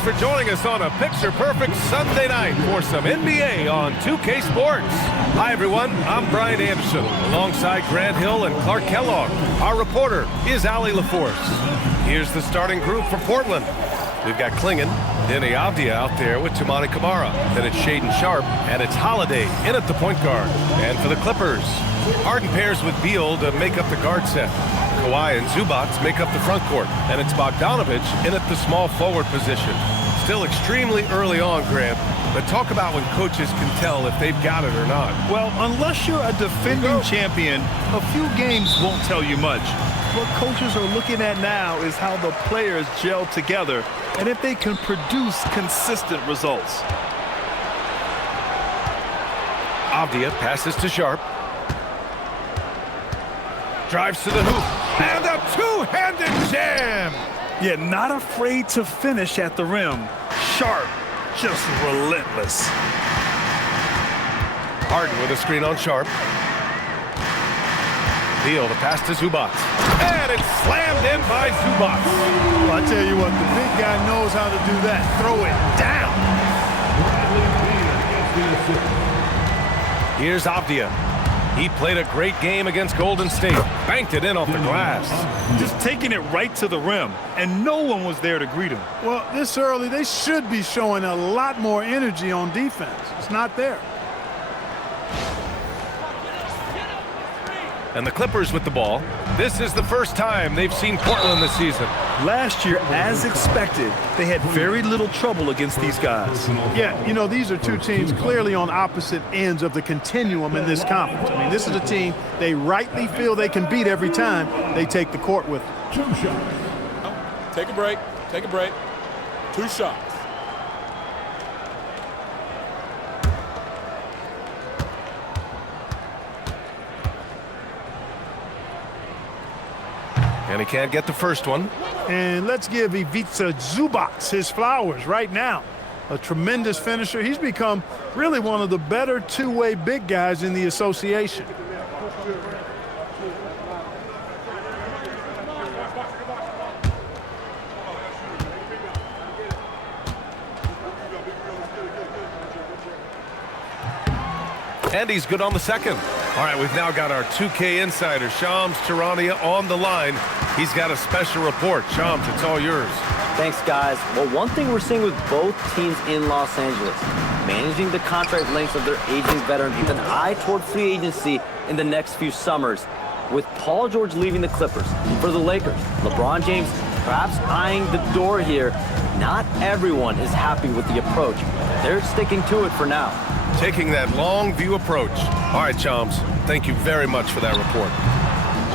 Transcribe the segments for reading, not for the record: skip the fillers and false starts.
Thanks for joining us on a picture-perfect Sunday night for some NBA on 2K Sports. Hi, everyone. I'm Brian Anderson, alongside Grant Hill and Clark Kellogg. Our reporter is Allie LaForce. Here's the starting group for Portland. We've got Klingon, then Avdia out there with Toumani Camara. Then it's Shaedon Sharpe, and it's Holiday in at the point guard. And for the Clippers, Harden pairs with Beal to make up the guard set. Kawhi and Zubac make up the front court, and it's Bogdanovic in at the small forward position. Still extremely early on, Grant, but talk about when coaches can tell if they've got it or not. Well, unless you're a defending champion, a few games won't tell you much. What coaches are looking at now is how the players gel together and if they can produce consistent results. Avdia passes to Sharpe. Drives to the hoop. And a two-handed jam! Yeah, not afraid to finish at the rim. Sharpe, just relentless. Harden with a screen on Sharpe. Beal, the pass to Zubac. And it's slammed in by Zubac. Well, I tell you what, the big guy knows how to do that. Throw it down. Here's Avdia. He played a great game against Golden State. Banked it in off the glass. Just taking it right to the rim, and no one was there to greet him. Well, this early, they should be showing a lot more energy on defense. It's not there. And the Clippers with the ball. This is the first time they've seen Portland this season. Last year, as expected, they had very little trouble against these guys. Yeah, you know, these are two teams clearly on opposite ends of the continuum in this conference. I mean, this is a team they rightly feel they can beat every time they take the court with them. Take a break. Take a break. 2 shots. And he can't get the first one. And let's give Ivica Zubac his flowers right now. A tremendous finisher. He's become really one of the better two-way big guys in the association. And he's good on the second. All right, we've now got our 2K insider, Shams Charania, on the line. He's got a special report. Shams, it's all yours. Thanks, guys. Well, one thing we're seeing with both teams in Los Angeles, managing the contract lengths of their aging veterans with an eye toward free agency in the next few summers. With Paul George leaving the Clippers, for the Lakers, LeBron James perhaps eyeing the door here, not everyone is happy with the approach. They're sticking to it for now. Taking that long view approach. All right, Shams, thank you very much for that report.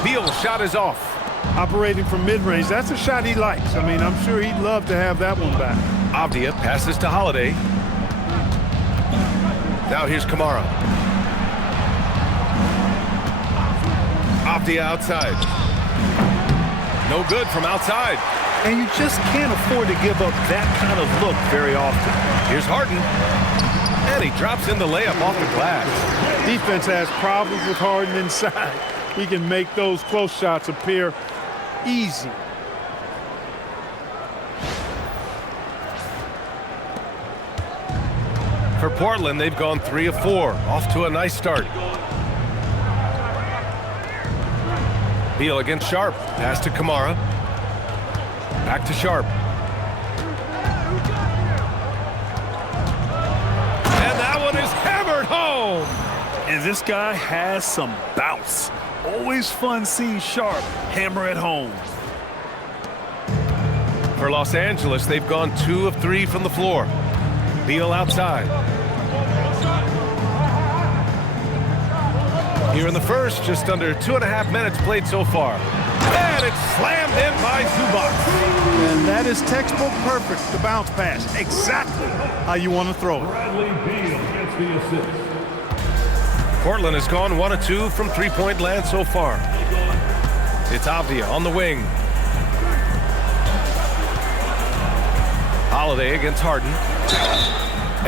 Beal's shot is off. Operating from mid-range, that's a shot he likes. I mean, I'm sure he'd love to have that one back. Avdia passes to Holiday. Now here's Camara. Avdia outside. No good from outside. And you just can't afford to give up that kind of look very often. Here's Harden. And he drops in the layup off the glass. Defense has problems with Harden inside. He can make those close shots appear easy. For Portland, they've gone 3 of 4. Off to a nice start. Beal against Sharpe. Pass to Camara. Back to Sharpe. And that one is hammered home. And this guy has some bounce. Always fun seeing Sharpe hammer at home. For Los Angeles, they've gone 2 of 3 from the floor. Beal outside. Here in the first, just under 2.5 minutes played so far. And it's slammed in by Zubac. And that is textbook perfect, the bounce pass. Exactly how you want to throw it. Portland has gone 1 of 2 from three-point land so far. It's Avdia on the wing. Holiday against Harden.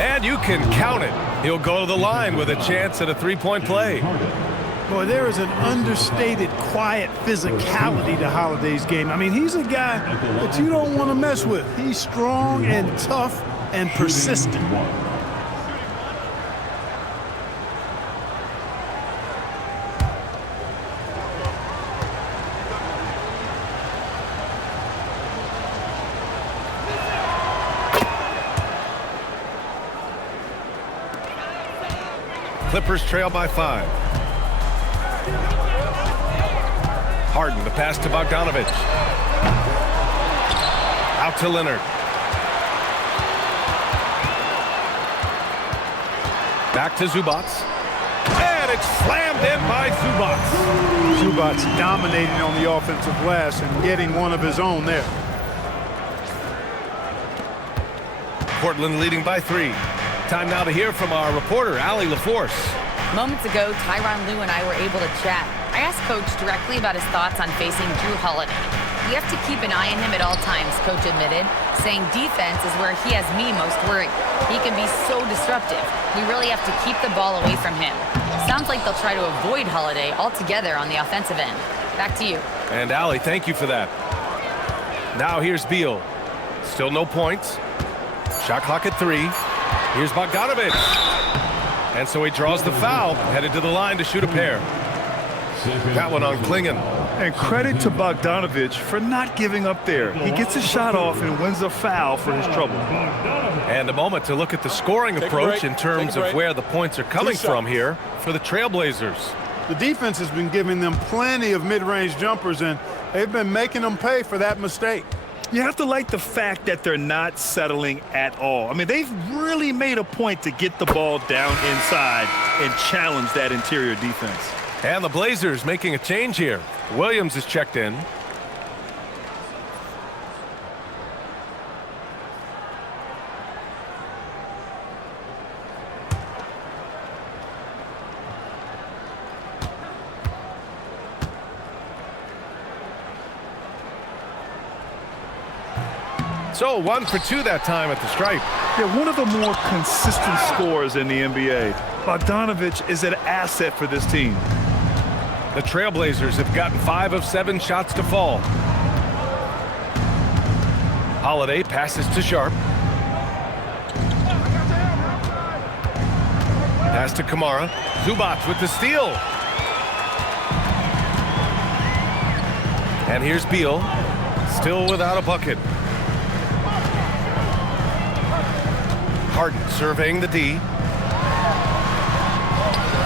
And you can count it. He'll go to the line with a chance at a three-point play. Boy, there is an understated, quiet physicality to Holiday's game. I mean, he's a guy that you don't want to mess with. He's strong and tough and persistent. Clippers trail by 5. Harden, the pass to Bogdanovich. Out to Leonard. Back to Zubac. And it's slammed in by Zubac. Zubac dominating on the offensive glass and getting one of his own there. Portland leading by 3. Time now to hear from our reporter, Allie LaForce. Moments ago, Tyronn Lue and I were able to chat. I asked Coach directly about his thoughts on facing Jrue Holiday. We have to keep an eye on him at all times, Coach admitted, saying defense is where he has me most worried. He can be so disruptive. We really have to keep the ball away from him. Sounds like they'll try to avoid Holiday altogether on the offensive end. Back to you. And Allie, thank you for that. Now here's Beal. Still no points. Shot clock at 3. Here's Bogdanovich. And so he draws the foul, headed to the line to shoot a pair. That one on Klingon. And credit to Bogdanovich for not giving up there. He gets a shot off and wins a foul for his trouble. And a moment to look at the scoring approach in terms of where the points are coming from here for the Trailblazers. The defense has been giving them plenty of mid-range jumpers, and they've been making them pay for that mistake. You have to like the fact that they're not settling at all. I mean, they've really made a point to get the ball down inside and challenge that interior defense. And the Blazers making a change here. Williams is checked in. So 1 for 2 that time at the stripe. Yeah, one of the more consistent scorers in the NBA. Bogdanovich is an asset for this team. The Trailblazers have gotten 5 of 7 shots to fall. Holiday passes to Sharpe. Pass to Kamara. Zubac with the steal. And here's Beal. Still without a bucket. Harden surveying the D.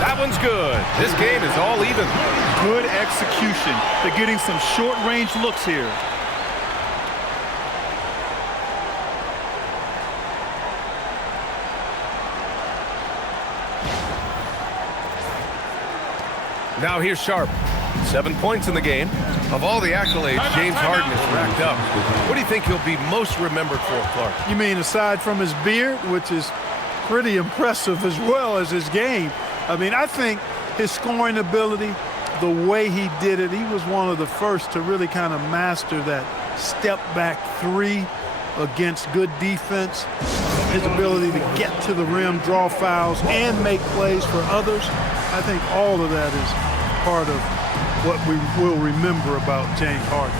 That one's good. This game is all even. Good execution. They're getting some short-range looks here. Now here's Sharpe. 7 points in the game. Of all the accolades James Harden has racked up, what do you think he'll be most remembered for, Clark? You mean aside from his beard, which is pretty impressive, as well as his game? I mean, I think his scoring ability, the way he did it, he was one of the first to really kind of master that step-back 3 against good defense. His ability to get to the rim, draw fouls, and make plays for others. I think all of that is part of what we will remember about James Harden.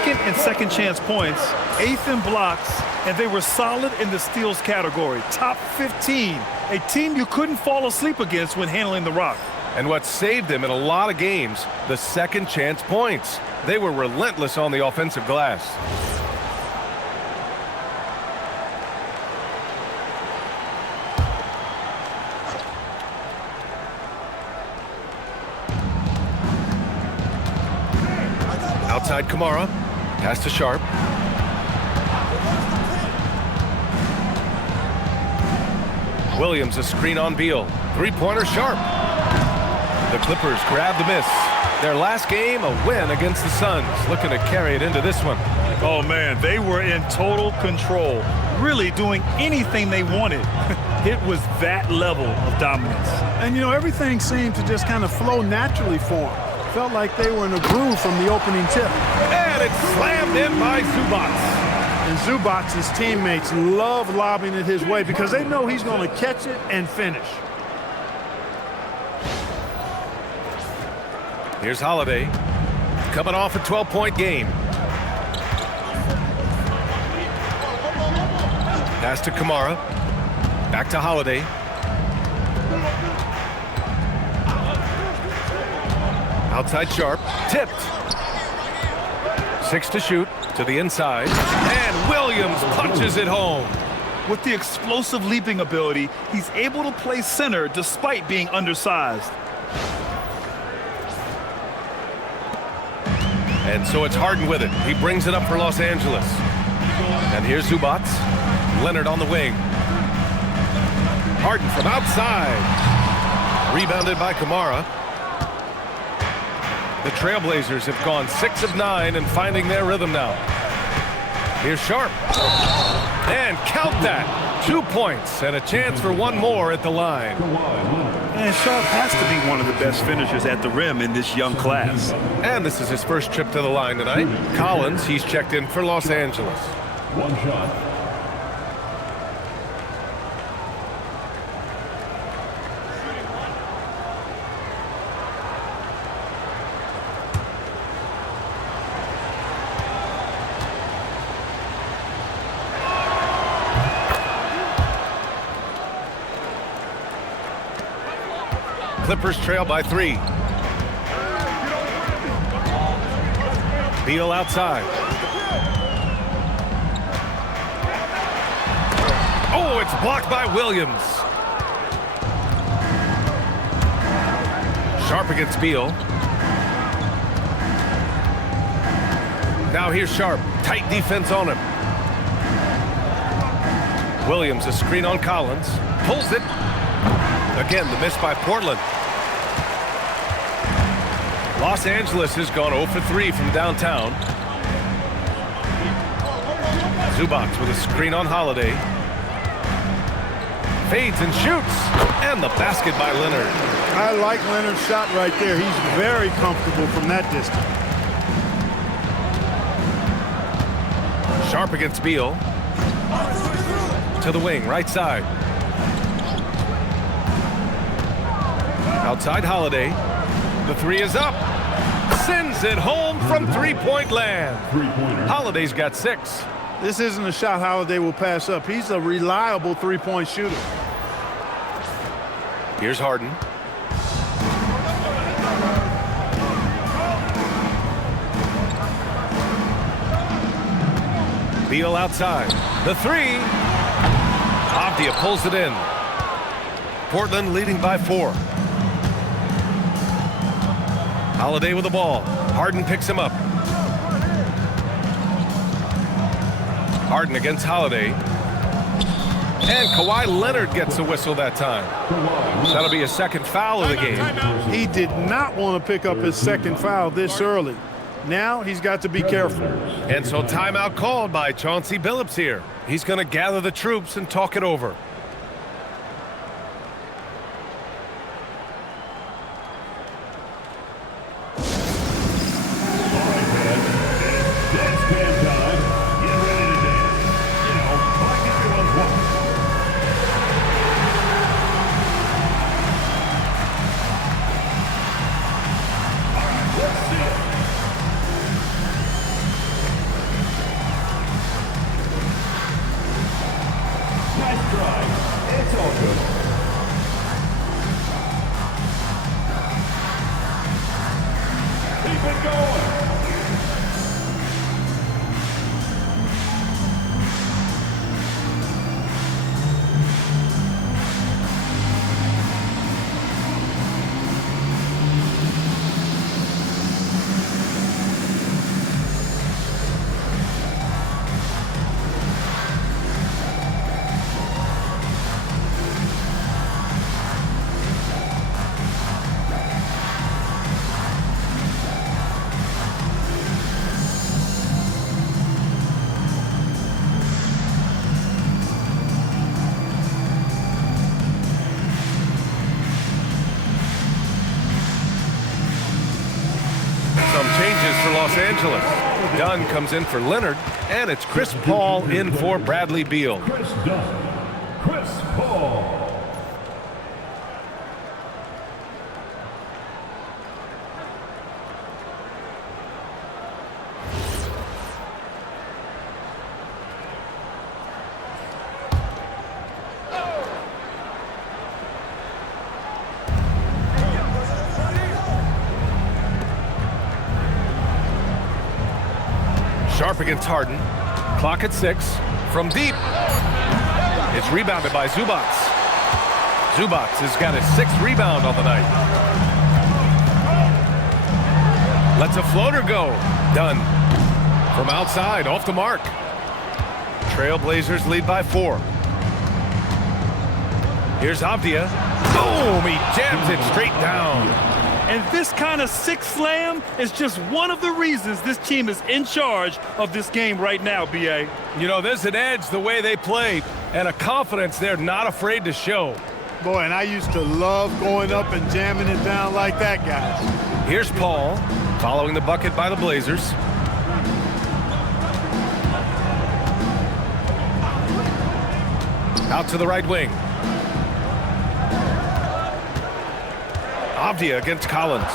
second and second chance points, 8th in blocks, and they were solid in the steals category. Top 15, a team you couldn't fall asleep against when handling the rock. And what saved them in a lot of games, the second chance points. They were relentless on the offensive glass. Outside Kamara, pass to Sharpe. Williams, a screen on Beal. Three-pointer Sharpe. The Clippers grab the miss. Their last game, a win against the Suns. Looking to carry it into this one. Oh, man, they were in total control, really doing anything they wanted. It was that level of dominance. And, you know, everything seemed to just kind of flow naturally for them. Felt like they were in a groove from the opening tip. And it's slammed in by Zubac. And Zubac's teammates love lobbing it his way because they know he's going to catch it and finish. Here's Holiday, coming off a 12-point game. Pass to Kamara. Back to Holiday. Outside Sharpe, tipped. 6 to shoot, to the inside. And Williams punches it home. With the explosive leaping ability, he's able to play center despite being undersized. And so it's Harden with it. He brings it up for Los Angeles. And here's Zubac. Leonard on the wing. Harden from outside. Rebounded by Kamara. The Trailblazers have gone 6 of 9 and finding their rhythm now. Here's Sharpe. And count that. 2 points and a chance for one more at the line. And Sharpe has to be one of the best finishers at the rim in this young class. And this is his first trip to the line tonight. Collins, he's checked in for Los Angeles. One shot. Clippers trail by 3. Beal outside. Oh, it's blocked by Williams. Sharpe against Beal. Now here's Sharpe. Tight defense on him. Williams, a screen on Collins. Pulls it. Again, the miss by Portland. Los Angeles has gone 0 for 3 from downtown. Zubac with a screen on Holiday. Fades and shoots. And the basket by Leonard. I like Leonard's shot right there. He's very comfortable from that distance. Sharpe against Beal. To the wing, right side. Outside Holiday. The 3 is up. Sends it home from three-point land. Holiday's got 6. This isn't a shot Holiday will pass up. He's a reliable three-point shooter. Here's Harden. Beal outside. The 3. Avdia pulls it in. Portland leading by 4. Holiday with the ball. Harden picks him up. Harden against Holiday. And Kawhi Leonard gets a whistle that time. That'll be a second foul of the game. He did not want to pick up his second foul this early. Now he's got to be careful. And so timeout called by Chauncey Billups here. He's going to gather the troops and talk it over. for Los Angeles. Dunn comes in for Leonard, and it's Chris Paul in for Bradley Beal. Chris Paul. Sharpe against Harden. Clock at 6. From deep. It's rebounded by Zubac. Zubac has got his 6th rebound on the night. Lets a floater go. Done. From outside, off the mark. Trailblazers lead by 4. Here's Avdia. Boom! He jams it straight down. And this kind of sick slam is just one of the reasons this team is in charge of this game right now, B.A. You know, there's an edge the way they play and a confidence they're not afraid to show. Boy, and I used to love going up and jamming it down like that, guys. Here's Paul, following the bucket by the Blazers. Out to the right wing. Avdia against Collins.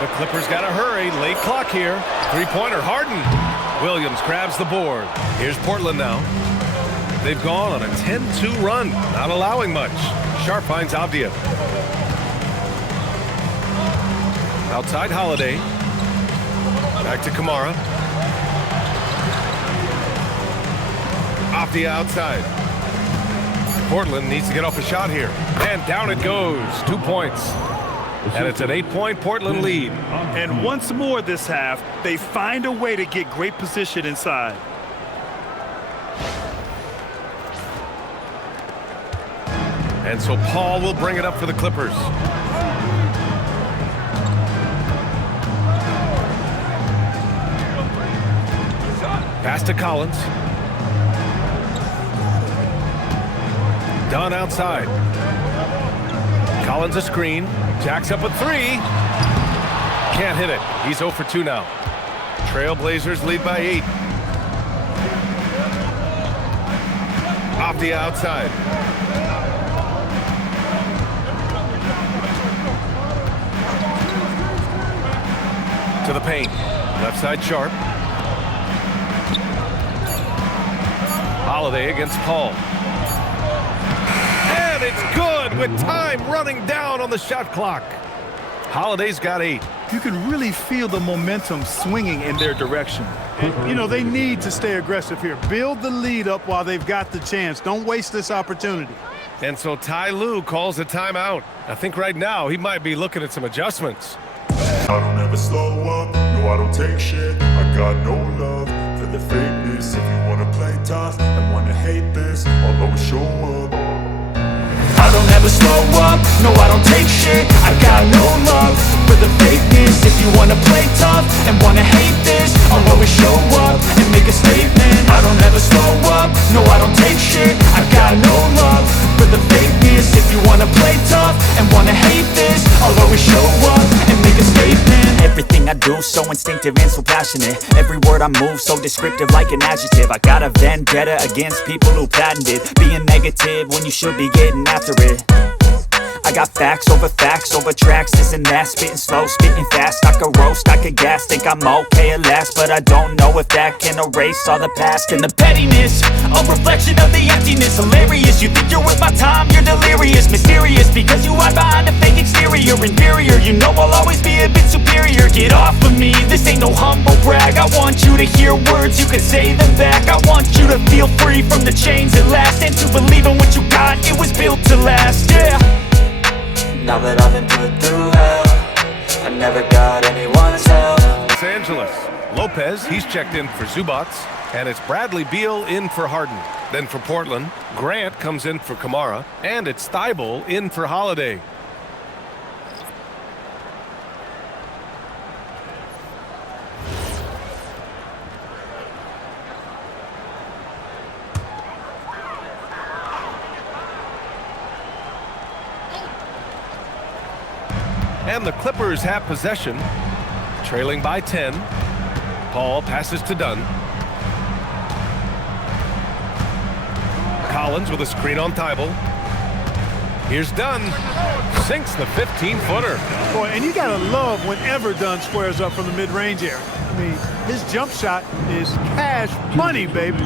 The Clippers got to hurry. Late clock here. Three-pointer, Harden. Williams grabs the board. Here's Portland now. They've gone on a 10-2 run, not allowing much. Sharpe finds Avdia. Outside Holiday. Back to Kamara. Avdia outside. Portland needs to get off a shot here. And down it goes. 2 points. And it's an 8-point Portland lead. And once more this half, they find a way to get great position inside. And so Paul will bring it up for the Clippers. Pass to Collins. Dunn outside. Collins a screen. Jacks up a 3. Can't hit it. He's 0 for 2 now. Trailblazers lead by 8. Avdia outside. To the paint. Left side Sharpe. Holiday against Paul. And it's good with time running down on the shot clock. Holiday's got 8. You can really feel the momentum swinging in their direction. And, you know, they need to stay aggressive here. Build the lead up while they've got the chance. Don't waste this opportunity. And so Ty Lue calls a timeout. I think right now he might be looking at some adjustments. I don't ever slow up, no I don't take shit. I got no love for the fakeness. If you wanna play tough and wanna hate this, I'll always show up. I don't ever slow up, no I don't take shit. I got no love for the fakeness. If you wanna play tough and wanna hate this, I'll always show up and make a statement. I don't ever slow up, no I don't take shit. I got no love for the fakeness. If you wanna play tough and wanna hate this, I'll always show up and make a statement. Everything I do so instinctive and so passionate. Every word I move so descriptive like an adjective. I got a vendetta against people who patented being negative when you should be getting after it. I got facts over tracks, this and that. Spitting slow, spitting fast. I could roast, I could gas. Think I'm okay at last, but I don't know if that can erase all the past. And the pettiness, a reflection of the emptiness. Hilarious, you think you're worth my time, you're delirious. Mysterious, because you hide behind a fake exterior. Inferior, you know I'll always be a bit superior. Get off of me, this ain't no humble brag. I want you to hear words, you can say them back. I want you to feel free from the chains at last, and to believe in what you got, it was built to last, yeah. Now that I've been put through hell, I never got anyone's help. Los Angeles. Lopez, he's checked in for Zubac. And it's Bradley Beal in for Harden. Then for Portland, Grant comes in for Kamara. And it's Thibault in for Holiday. And the Clippers have possession. trailing by 10. Paul passes to Dunn. Collins with a screen on Thibault. Here's Dunn. Sinks the 15-footer. Boy, and you got to love whenever Dunn squares up from the mid-range area. I mean, his jump shot is cash money, baby.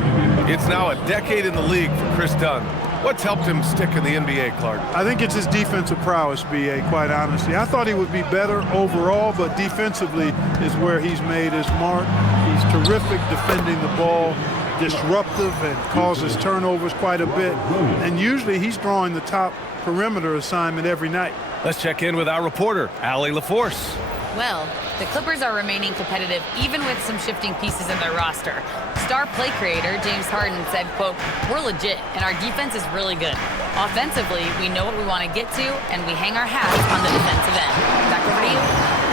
It's now a decade in the league for Chris Dunn. What's helped him stick in the NBA, Clark? I think it's his defensive prowess, B.A., quite honestly. I thought he would be better overall, but defensively is where he's made his mark. He's terrific defending the ball, disruptive, and causes turnovers quite a bit. And usually he's drawing the top perimeter assignment every night. Let's check in with our reporter, Allie LaForce. Well, the Clippers are remaining competitive even with some shifting pieces in their roster. Star play creator James Harden said, quote, "We're legit and our defense is really good. Offensively, we know what we want to get to and we hang our hats on the defensive end." Back over to you.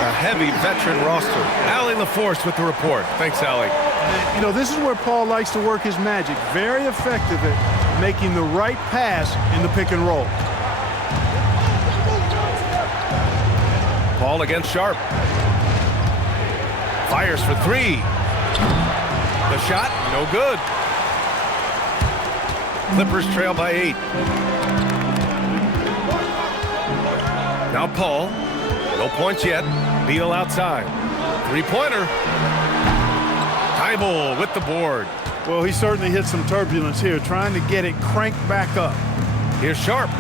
A heavy veteran roster. Allie LaForce with the report. Thanks, Allie. You know, this is where Paul likes to work his magic. Very effective at making the right pass in the pick and roll. Paul against Sharpe. Fires for three. The shot, no good. Clippers trail by 8. Now Paul. No points yet. Beal outside. Three-pointer. Thibault with the board. Well, he certainly hit some turbulence here, trying to get it cranked back up. Here's Sharpe.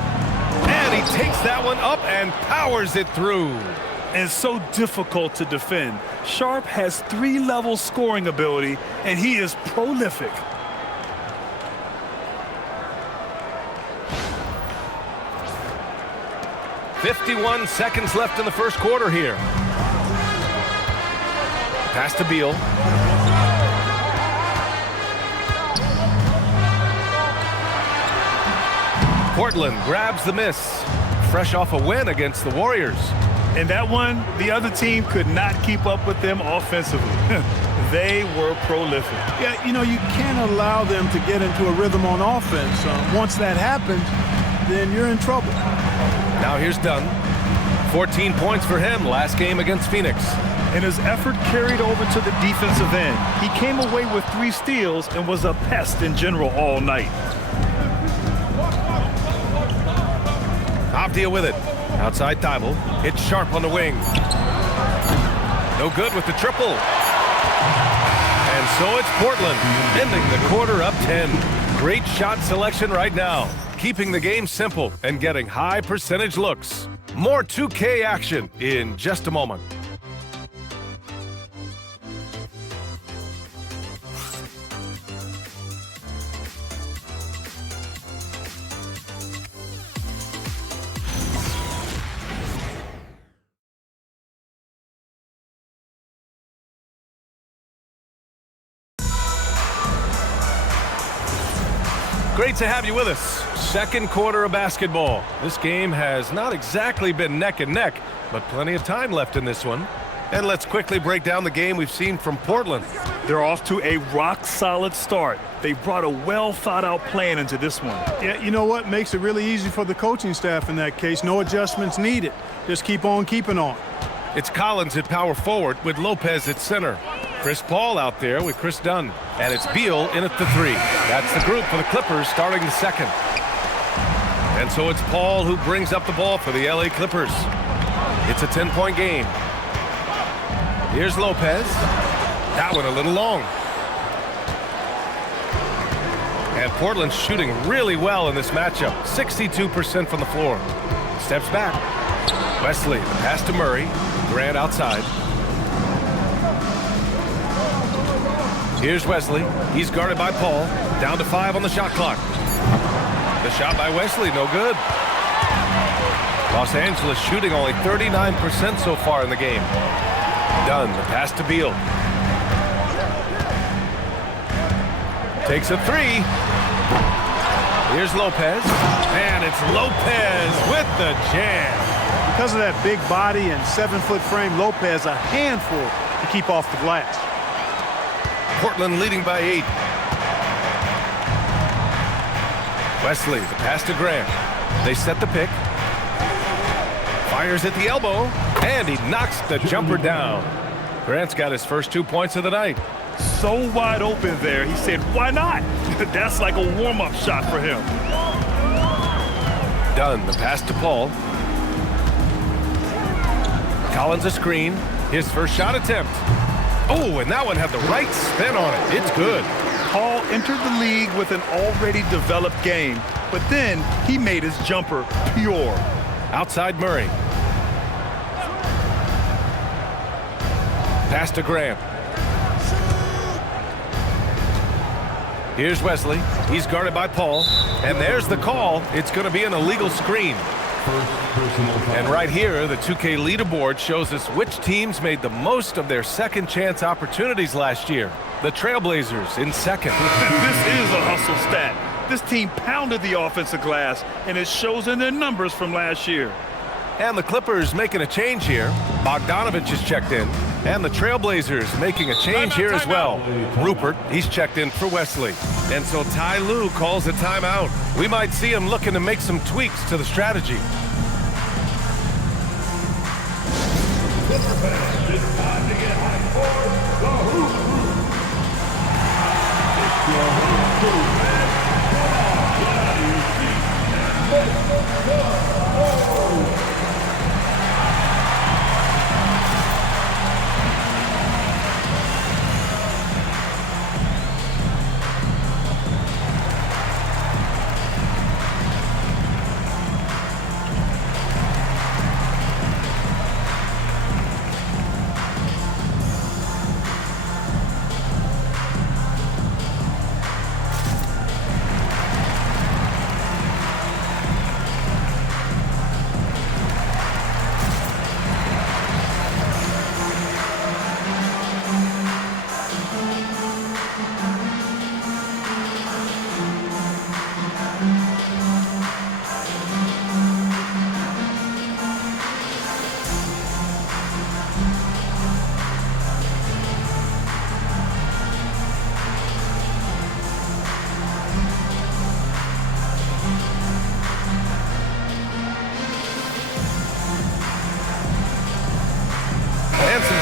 And he takes that one up and powers it through. And so difficult to defend. Sharpe has 3-level scoring ability, and he is prolific. "51 seconds left in the first quarter here. Pass to Beal. Portland grabs the miss. Fresh off a win against the Warriors. And that one, the other team could not keep up with them offensively. They were prolific. Yeah, you know, you can't allow them to get into a rhythm on offense. Once that happens, then you're in trouble. Now here's Dunn. 14 points for him last game against Phoenix. And his effort carried over to the defensive end. He came away with 3 steals and was a pest in general all night. Top deal with it. Outside Thibault. Hits Sharpe on the wing. No good with the triple. And so it's Portland, ending the quarter up 10. Great shot selection right now. Keeping the game simple and getting high percentage looks. More 2K action in just a moment. Great to have you with us. Second quarter of basketball. This game has not exactly been neck and neck, but plenty of time left in this one. And let's quickly break down the game we've seen from Portland. They're off to a rock-solid start. They brought a well-thought-out plan into this one. Yeah, you know what? Makes it really easy for the coaching staff in that case. No adjustments needed. Just keep on keeping on. It's Collins at power forward with Lopez at center. Chris Paul out there with Chris Dunn. And it's Beal in at the 3. That's the group for the Clippers starting the second. And so it's Paul who brings up the ball for the LA Clippers. It's a 10-point game. Here's Lopez. That one a little long. And Portland's shooting really well in this matchup. 62% from the floor. Steps back. Wesley, the pass to Murray. Grant outside. Here's Wesley. He's guarded by Paul. Down to 5 on the shot clock. The shot by Wesley, no good. Los Angeles shooting only 39% so far in the game. Dunn, the pass to Beal. Takes a 3. Here's Lopez. And it's Lopez with the jam. Because of that big body and 7-foot frame, Lopez a handful to keep off the glass. Portland leading by 8. Wesley, the pass to Grant. They set the pick. Fires at the elbow, and he knocks the jumper down. Grant's got his first 2 points of the night. So wide open there. He said, why not? That's like a warm-up shot for him. Dunn, the pass to Paul. Collins a screen. His first shot attempt. Oh, and that one had the right spin on it. It's good. Paul entered the league with an already developed game, but then he made his jumper pure. Outside Murray. Pass to Grant. Here's Wesley. He's guarded by Paul. And there's the call. It's going to be an illegal screen. And right here, the 2K leaderboard shows us which teams made the most of their second chance opportunities last year. The Trailblazers in second. This is a hustle stat. This team pounded the offensive glass, and it shows in their numbers from last year. And the Clippers making a change here. Bogdanovich is checked in. And the Trailblazers making a change here as well. Rupert, he's checked in for Wesley. And so Ty Lue calls a timeout. We might see him looking to make some tweaks to the strategy.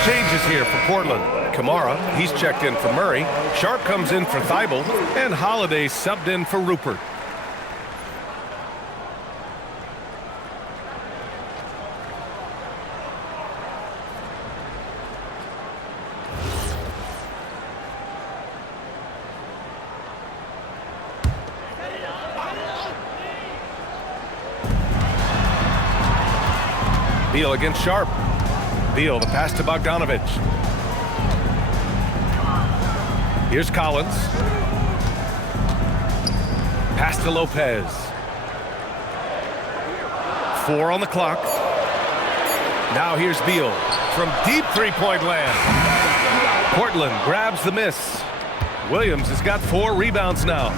Changes here for Portland. Kamara, he's checked in for Murray. Sharpe comes in for Thibault. And Holiday subbed in for Rupert. Beal against Sharpe. Beal, the pass to Bogdanovich. Here's Collins. Pass to Lopez. 4 on the clock. Now here's Beal from deep three-point land. Portland grabs the miss. Williams has got 4 rebounds now.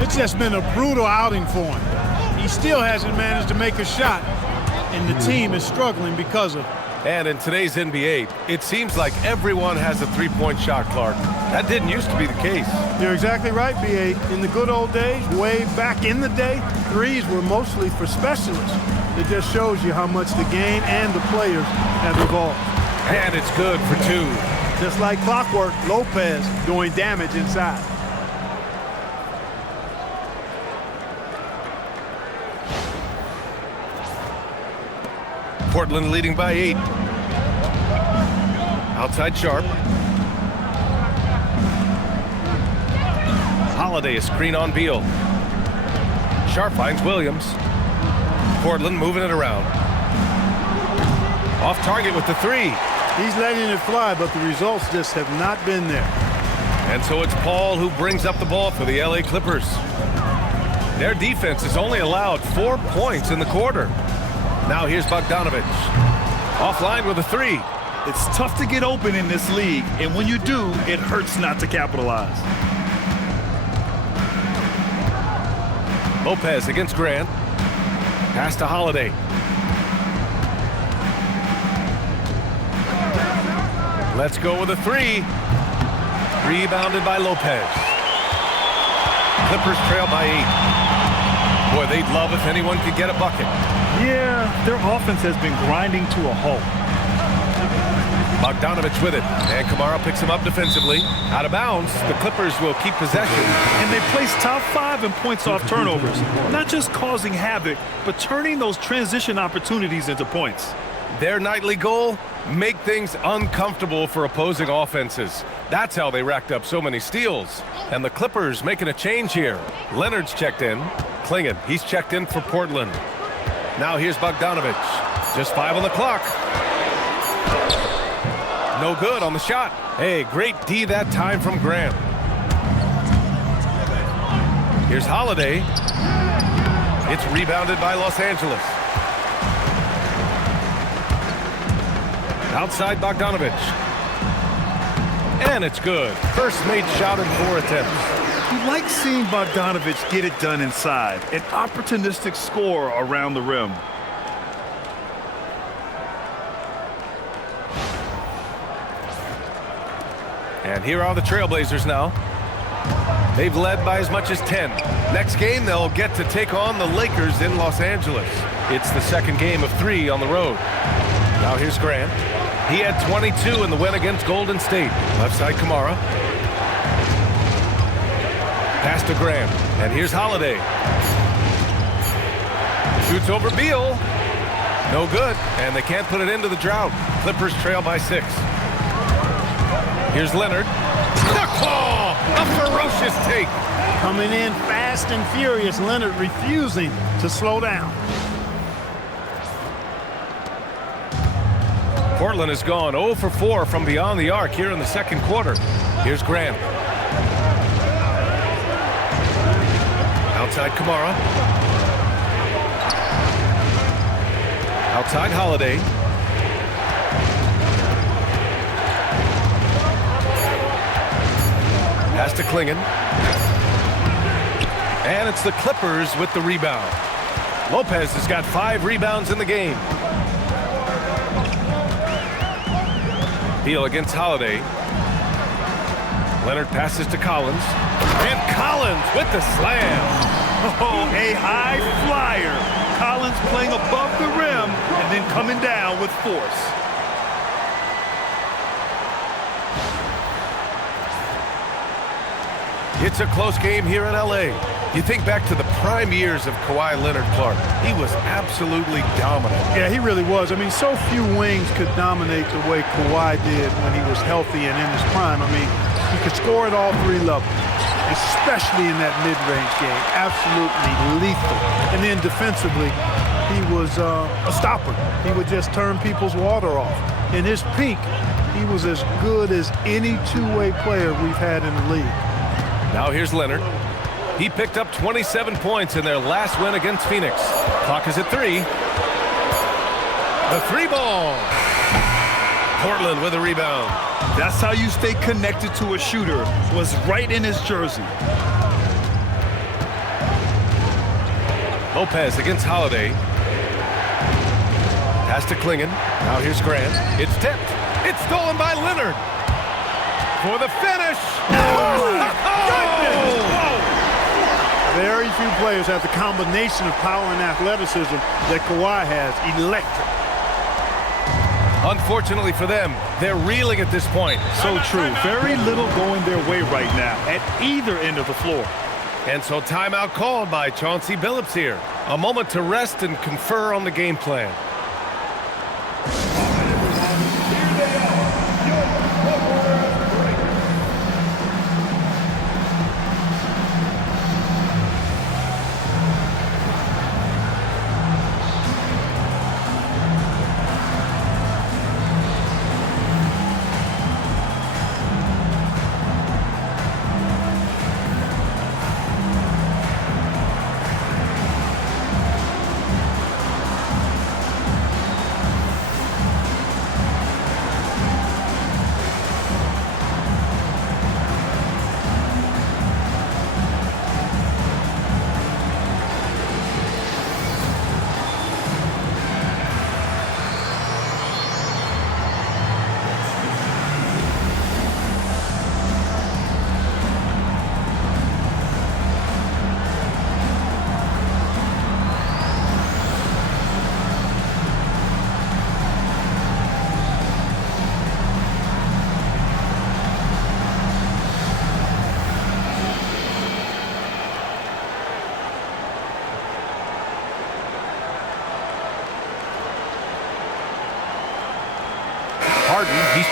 It's just been a brutal outing for him. He still hasn't managed to make a shot, and the team is struggling because of it. And in today's NBA, it seems like everyone has a three-point shot, Clark. That didn't used to be the case. You're exactly right, B.A. In the good old days, way back in the day, threes were mostly for specialists. It just shows you how much the game and the players have evolved. And it's good for 2. Just like clockwork, Lopez doing damage inside. Portland leading by 8. Outside Sharpe. Holiday a screen on Beal. Sharpe finds Williams. Portland moving it around. Off target with the 3. He's letting it fly, but the results just have not been there. And so it's Paul who brings up the ball for the LA Clippers. Their defense has only allowed 4 points in the quarter. Now here's Bogdanovich. Offline with a 3. It's tough to get open in this league, and when you do, it hurts not to capitalize. Lopez against Grant. Pass to Holiday. Let's go with a 3. Rebounded by Lopez. Clippers trail by 8. Boy, they'd love if anyone could get a bucket. Yeah, their offense has been grinding to a halt. Bogdanovich with it, and Kamara picks him up defensively. Out of bounds, the Clippers will keep possession. And they place top 5 in points off turnovers. Not just causing havoc, but turning those transition opportunities into points. Their nightly goal? Make things uncomfortable for opposing offenses. That's how they racked up so many steals. And the Clippers making a change here. Leonard's checked in. Klingon, he's checked in for Portland. Now here's Bogdanovich. Just 5 on the clock. No good on the shot. Hey, great D that time from Graham. Here's Holiday. It's rebounded by Los Angeles. Outside Bogdanovich. And it's good. First made shot in 4 attempts. You like seeing Bogdanovich get it done inside. An opportunistic score around the rim. And here are the Trailblazers now. They've led by as much as 10. Next game, they'll get to take on the Lakers in Los Angeles. It's the second game of 3 on the road. Now here's Grant. He had 22 in the win against Golden State. Left side Kamara. Pass to Graham. And here's Holiday. Shoots over Beal. No good. And they can't put it into the drought. Clippers trail by 6. Here's Leonard. The call! A ferocious take. Coming in fast and furious. Leonard refusing to slow down. Portland has gone 0 for 4 from beyond the arc here in the second quarter. Here's Graham. Outside Kamara. Outside Holiday. Pass to Klingon. And it's the Clippers with the rebound. Lopez has got 5 rebounds in the game. Beal against Holiday. Leonard passes to Collins. And Collins with the slam. Oh, a high flyer. Collins playing above the rim and then coming down with force. It's a close game here in L.A. You think back to the prime years of Kawhi Leonard, Clark. He was absolutely dominant. Yeah, he really was. I mean, so few wings could dominate the way Kawhi did when he was healthy and in his prime. I mean, he could score at all 3 levels, especially in that mid-range game. Absolutely lethal. And then defensively, he was a stopper. He would just turn people's water off. In his peak, he was as good as any two-way player we've had in the league. Now here's Leonard. He picked up 27 points in their last win against Phoenix. Clock is at 3. The 3-ball. Portland with a rebound. That's how you stay connected to a shooter. Was right in his jersey. Lopez against Holiday. Pass to Klingon. Now here's Grant. It's tipped. It's stolen by Leonard. For the finish. Very few players have the combination of power and athleticism that Kawhi has. Electric. Unfortunately for them, they're reeling at this point. So true. Very little going their way right now at either end of the floor. And so timeout called by Chauncey Billups here. A moment to rest and confer on the game plan.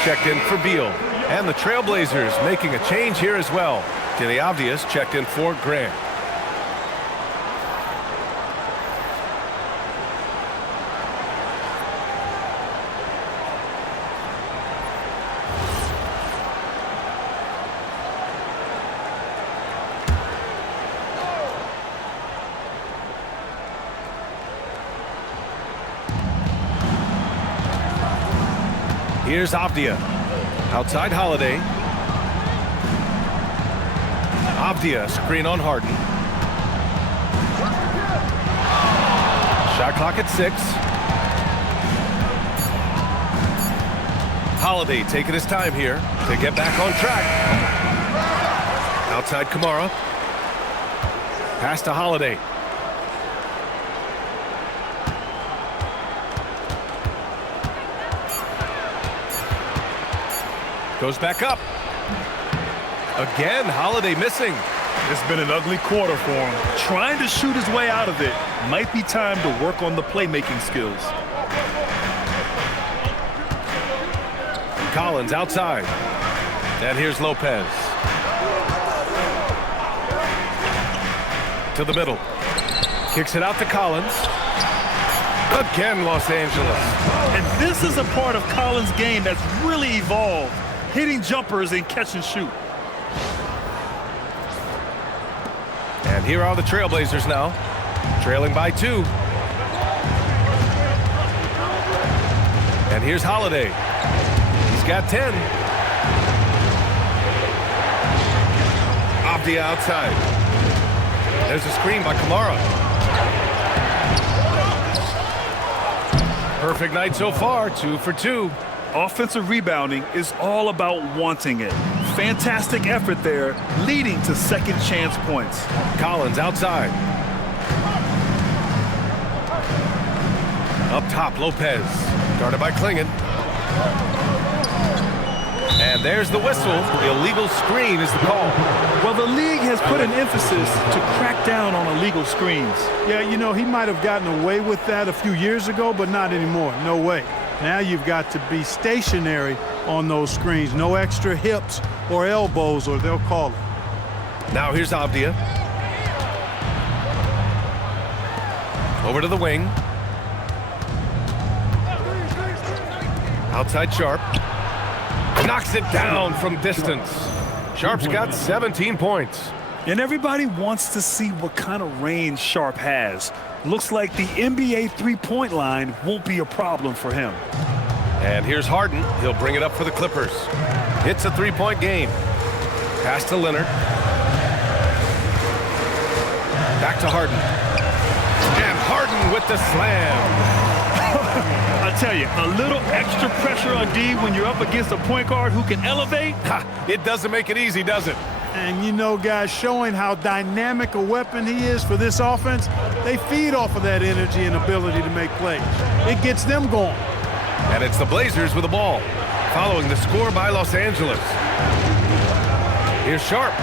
checked in for Beal. And the Trailblazers making a change here as well. Denny Avdia's checked in for Grant. Here's Avdia. Outside Holiday. Avdia, screen on Harden. Shot clock at 6. Holiday taking his time here to get back on track. Outside Kamara. Pass to Holiday. Goes back up. Again, Holiday missing. It's been an ugly quarter for him. Trying to shoot his way out of it. Might be time to work on the playmaking skills. Collins outside. And here's Lopez. To the middle. Kicks it out to Collins. Again, Los Angeles. And this is a part of Collins' game that's really evolved. Hitting jumpers and catch and shoot. And here are the Trailblazers now, trailing by 2. And here's Holiday. He's got 10. Avdia outside. There's a screen by Kamara. Perfect night so far, 2 for 2. Offensive rebounding is all about wanting it. Fantastic effort there, leading to second chance points. Collins outside. Up top, Lopez. Guarded by Klingon. And there's the whistle. Illegal screen is the call. Well, the league has put an emphasis to crack down on illegal screens. Yeah, you know, he might have gotten away with that a few years ago, but not anymore. No way. Now you've got to be stationary on those screens. No extra hips or elbows, or they'll call it. Now here's Avdia. Over to the wing. Outside Sharpe. Knocks it down from distance. Sharpe's got 17 points. And everybody wants to see what kind of range Sharpe has. Looks like the NBA three-point line won't be a problem for him. And here's Harden. He'll bring it up for the Clippers. It's a three-point game. Pass to Leonard. Back to Harden. And Harden with the slam. I tell you, a little extra pressure on D when you're up against a point guard who can elevate. It doesn't make it easy, does it? And you know, guys, showing how dynamic a weapon he is for this offense, they feed off of that energy and ability to make plays. It gets them going. And it's the Blazers with the ball, following the score by Los Angeles. Here's Sharpe.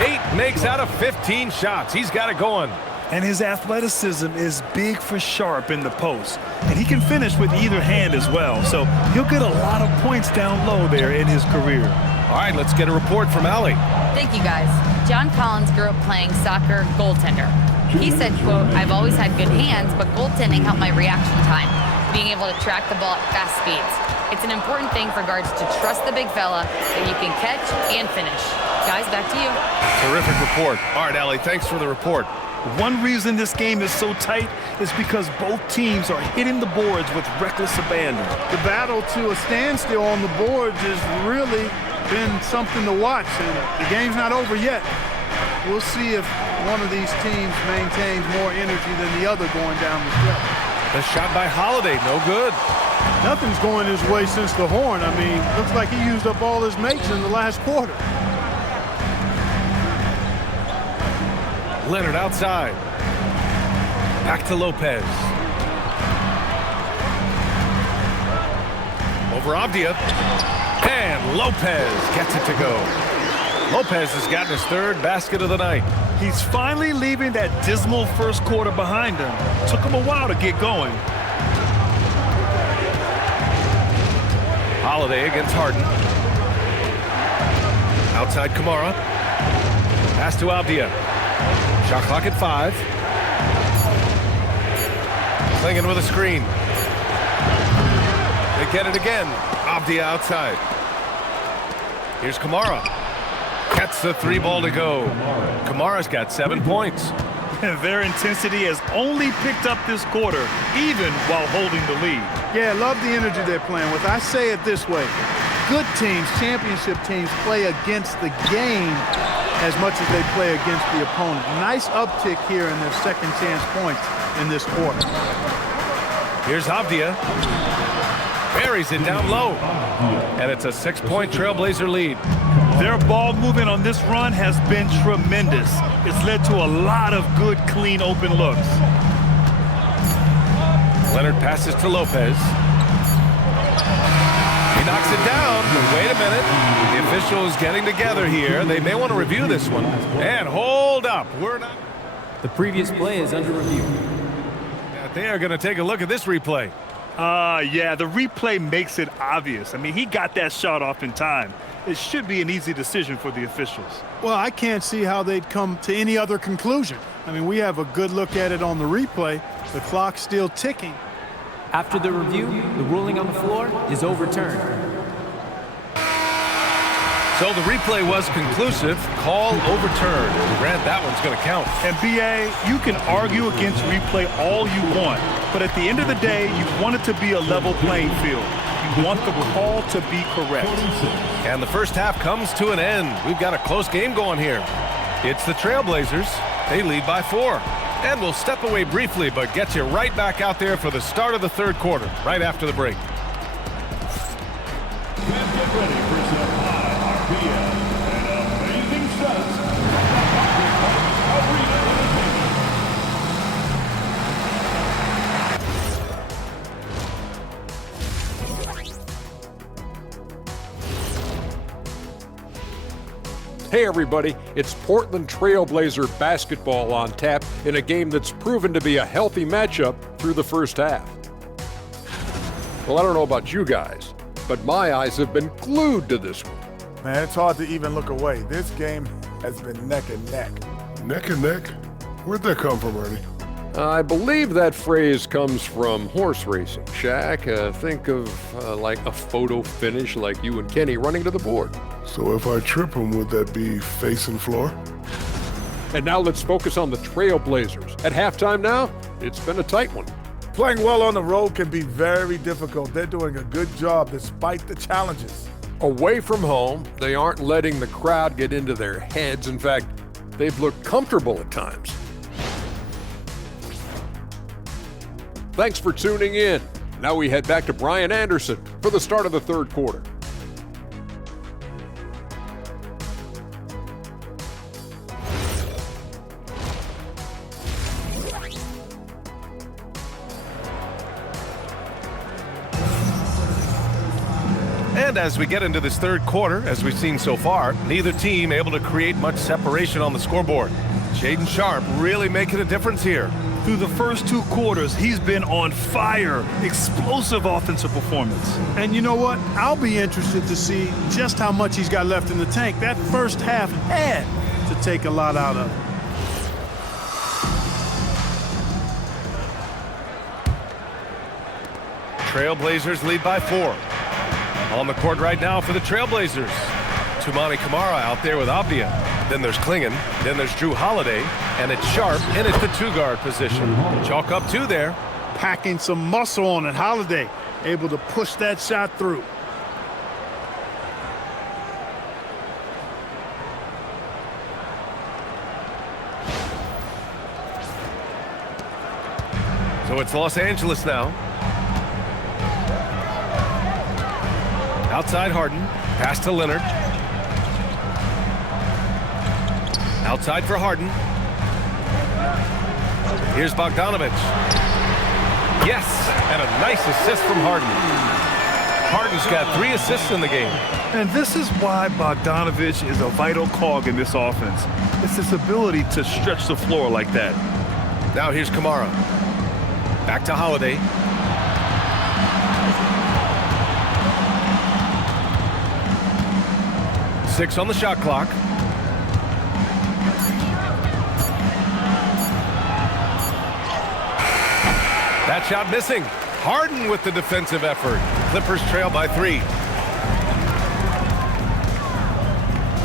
8 makes out of 15 shots. He's got it going. And his athleticism is big for Sharpe in the post. And he can finish with either hand as well. So he'll get a lot of points down low there in his career. All right, let's get a report from Allie. Thank you, guys. John Collins grew up playing soccer goaltender. He said, quote, "I've always had good hands, but goaltending helped my reaction time, being able to track the ball at fast speeds. It's an important thing for guards to trust the big fella that you can catch and finish." Guys, back to you. Terrific report. All right, Allie, thanks for the report. One reason this game is so tight is because both teams are hitting the boards with reckless abandon. The battle to a standstill on the boards has really been something to watch, and the game's not over yet. We'll see if one of these teams maintains more energy than the other going down the stretch. The shot by Holiday, no good. Nothing's going his way since the horn. I mean, looks like he used up all his mates in the last quarter. Leonard outside. Back to Lopez. Over Avdia. And Lopez gets it to go. Lopez has gotten his third basket of the night. He's finally leaving that dismal first quarter behind him. Took him a while to get going. Holiday against Harden. Outside Kamara. Pass to Avdia. Shot clock at 5. Clinging with a screen. They get it again. Avdia outside. Here's Kamara. Gets the 3 ball to go. Kamara's got 7 points. Their intensity has only picked up this quarter, even while holding the lead. Yeah, love the energy they're playing with. I say it this way. Good teams, championship teams, play against the game as much as they play against the opponent. Nice uptick here in their second chance points in this quarter. Here's Avdia. Buries it down low. And it's a 6-point Trailblazer lead. Their ball movement on this run has been tremendous. It's led to a lot of good, clean, open looks. Leonard passes to Lopez. He knocks it down. But wait a minute. The officials getting together here. They may want to review this one. And hold up. We're not. The previous play is under review. They are going to take a look at this replay. Yeah, the replay makes it obvious. I mean, he got that shot off in time. It should be an easy decision for the officials. Well, I can't see how they'd come to any other conclusion. I mean, we have a good look at it on the replay. The clock's still ticking. After the review, the ruling on the floor is overturned. So the replay was conclusive. Call overturned. Grant, that one's going to count. And BA, you can argue against replay all you want, but at the end of the day, you want it to be a level playing field. You want the call to be correct. And the first half comes to an end. We've got a close game going here. It's the Trailblazers. They lead by 4. And we'll step away briefly, but get you right back out there for the start of the third quarter, right after the break. Get ready for some high RPM and amazing stunts Hey everybody, it's Portland Trailblazer basketball on tap in a game that's proven to be a healthy matchup through the first half. Well, I don't know about you guys, but my eyes have been glued to this one. Man, it's hard to even look away. This game has been neck and neck. Neck and neck? Where'd that come from, Ernie? I believe that phrase comes from horse racing. Shaq, think of like a photo finish like you and Kenny running to the board. So if I trip him, would that be facing floor? And now let's focus on the Trailblazers. At halftime now, it's been a tight one. Playing well on the road can be very difficult. They're doing a good job despite the challenges. Away from home, they aren't letting the crowd get into their heads. In fact, they've looked comfortable at times. Thanks for tuning in. Now we head back to Brian Anderson for the start of the third quarter. And as we get into this third quarter, as we've seen so far, neither team able to create much separation on the scoreboard. Shaedon Sharpe really making a difference here. Through the first 2 quarters, he's been on fire. Explosive offensive performance. And you know what? I'll be interested to see just how much he's got left in the tank. That first half had to take a lot out of it. Trailblazers lead by 4. On the court right now for the Trailblazers. Toumani Camara out there with Avdia. Then there's Klingon. Then there's Jrue Holiday. And it's Sharpe in at the 2-guard position. Chalk up 2 there. Packing some muscle on it. Holiday able to push that shot through. So it's Los Angeles now. Outside Harden. Pass to Leonard. Outside for Harden. Here's Bogdanovic. Yes, and a nice assist from Harden. Harden's got 3 assists in the game. And this is why Bogdanovic is a vital cog in this offense. It's his ability to stretch the floor like that. Now here's Camara. Back to Holiday. 6 on the shot clock. That shot missing. Harden with the defensive effort. Clippers trail by 3.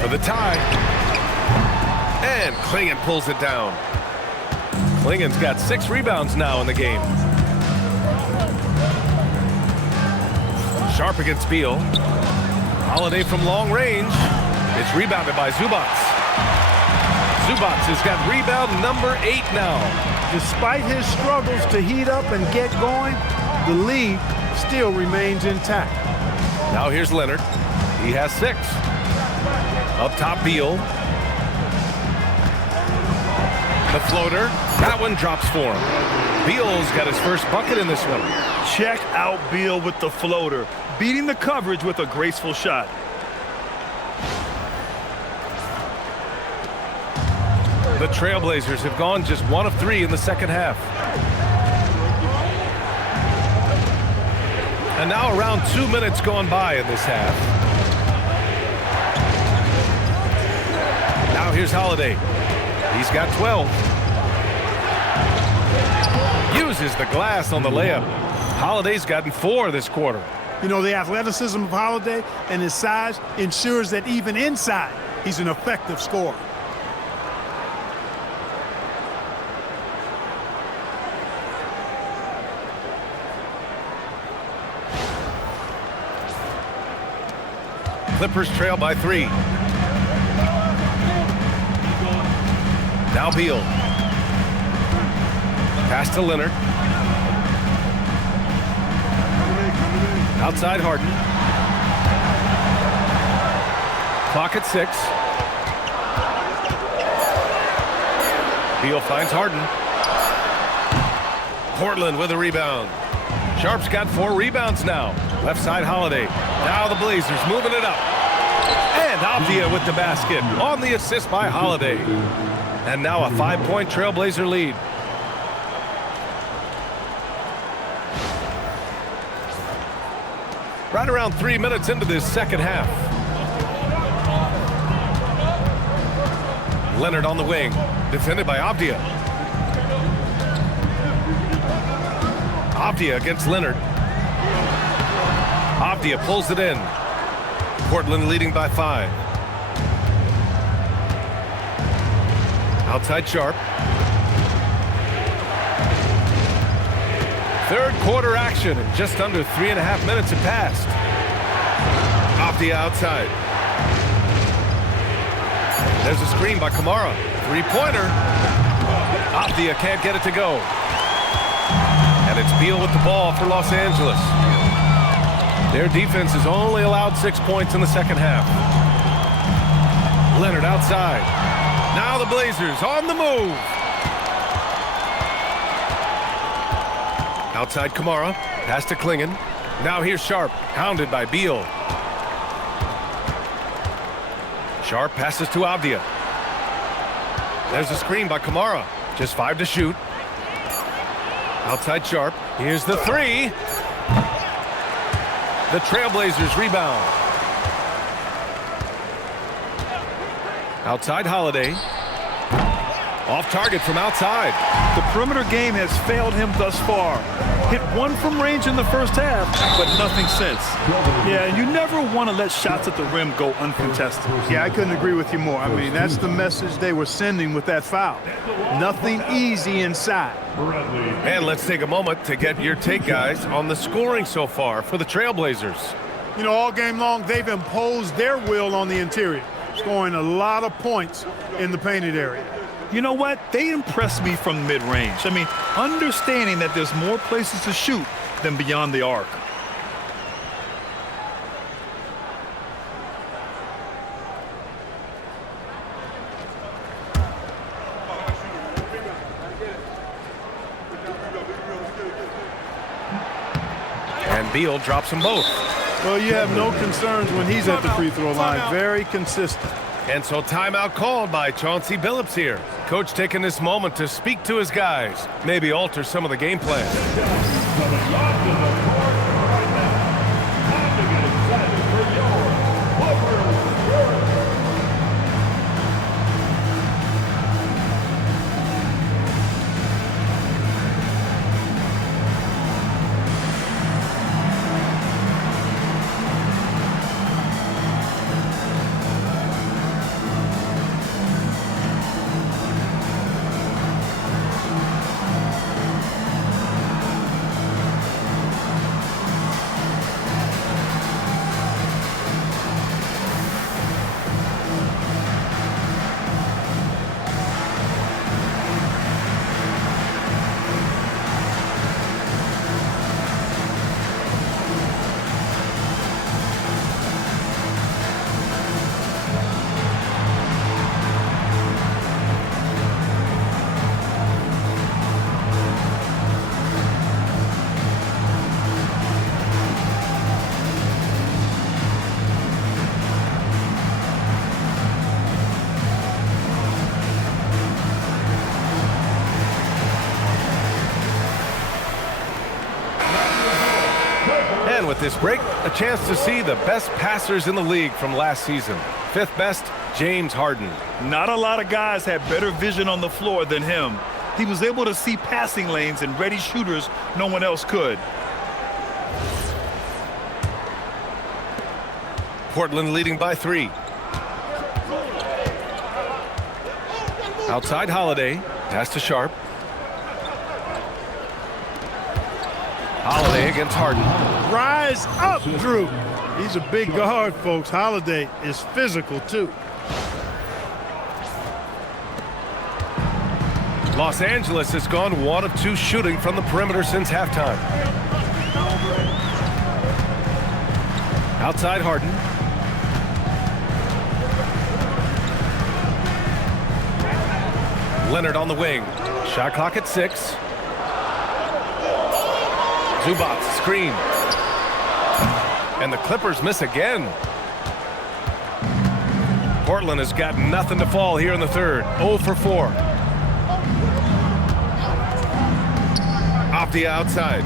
For the tie. And Klingon pulls it down. Klingon's got 6 rebounds now in the game. Sharpe against Beal. Holiday from long range. It's rebounded by Zubac. Zubac has got rebound number 8 now. Despite his struggles to heat up and get going, the lead still remains intact. Now here's Leonard. He has 6. Up top, Beal. The floater. That one drops for him. Beal's got his first bucket in this one. Check out Beal with the floater, beating the coverage with a graceful shot. The Trailblazers have gone just 1 of 3 in the second half. And now around 2 minutes gone by in this half. Now here's Holiday. He's got 12. Uses the glass on the layup. Holiday's gotten 4 this quarter. You know, the athleticism of Holiday and his size ensures that even inside, he's an effective scorer. Clippers trail by 3. Now Beal. Pass to Leonard. Outside Harden. Clock at 6. Beal finds Harden. Portland with a rebound. Sharpe's got 4 rebounds now. Left side Holiday. Now the Blazers moving it up. And Avdia with the basket on the assist by Holiday. And now a 5-point Trailblazer lead. Right around 3 minutes into this second half. Leonard on the wing. Defended by Avdia. Avdia against Leonard. Avdia pulls it in. Portland leading by 5. Outside Sharpe. Third quarter action, and just under 3.5 minutes have passed. Avdia outside. There's a screen by Kamara. 3-pointer. Avdia can't get it to go. And it's Beal with the ball for Los Angeles. Their defense has only allowed 6 points in the second half. Leonard outside. Now the Blazers on the move. Outside Kamara. Pass to Klingon. Now here's Sharpe. Hounded by Beal. Sharpe passes to Avdia. There's a screen by Kamara. Just 5 to shoot. Outside Sharpe. Here's the 3. The Trailblazers rebound. Outside Holiday. Off target from outside. The perimeter game has failed him thus far. Hit 1 from range in the first half, but nothing since. Yeah, and you never want to let shots at the rim go uncontested. Yeah, I couldn't agree with you more. I mean, that's the message they were sending with that foul. Nothing easy inside. And let's take a moment to get your take, guys, on the scoring so far for the Trailblazers. You know, all game long, they've imposed their will on the interior, scoring a lot of points in the painted area. You know what? They impressed me from mid-range. I mean, understanding that there's more places to shoot than beyond the arc. And Beal drops them both. Well, you have no concerns when he's at the free throw line. Very consistent. And so timeout called by Chauncey Billups here. Coach taking this moment to speak to his guys, maybe alter some of the game plan. with this break, a chance to see the best passers in the league from last season. 5th best, James Harden. Not a lot of guys had better vision on the floor than him. He was able to see passing lanes and ready shooters no one else could. Portland leading by 3. Outside Holiday, pass to Sharpe. Holiday against Harden. Rise up, Jrue. He's a big guard, folks. Holiday is physical, too. Los Angeles has gone 1 of 2 shooting from the perimeter since halftime. Outside Harden. Leonard on the wing. Shot clock at 6. Zubac screen. And the Clippers miss again. Portland has got nothing to fall here in the 3rd. 0 for 4. Off the outside.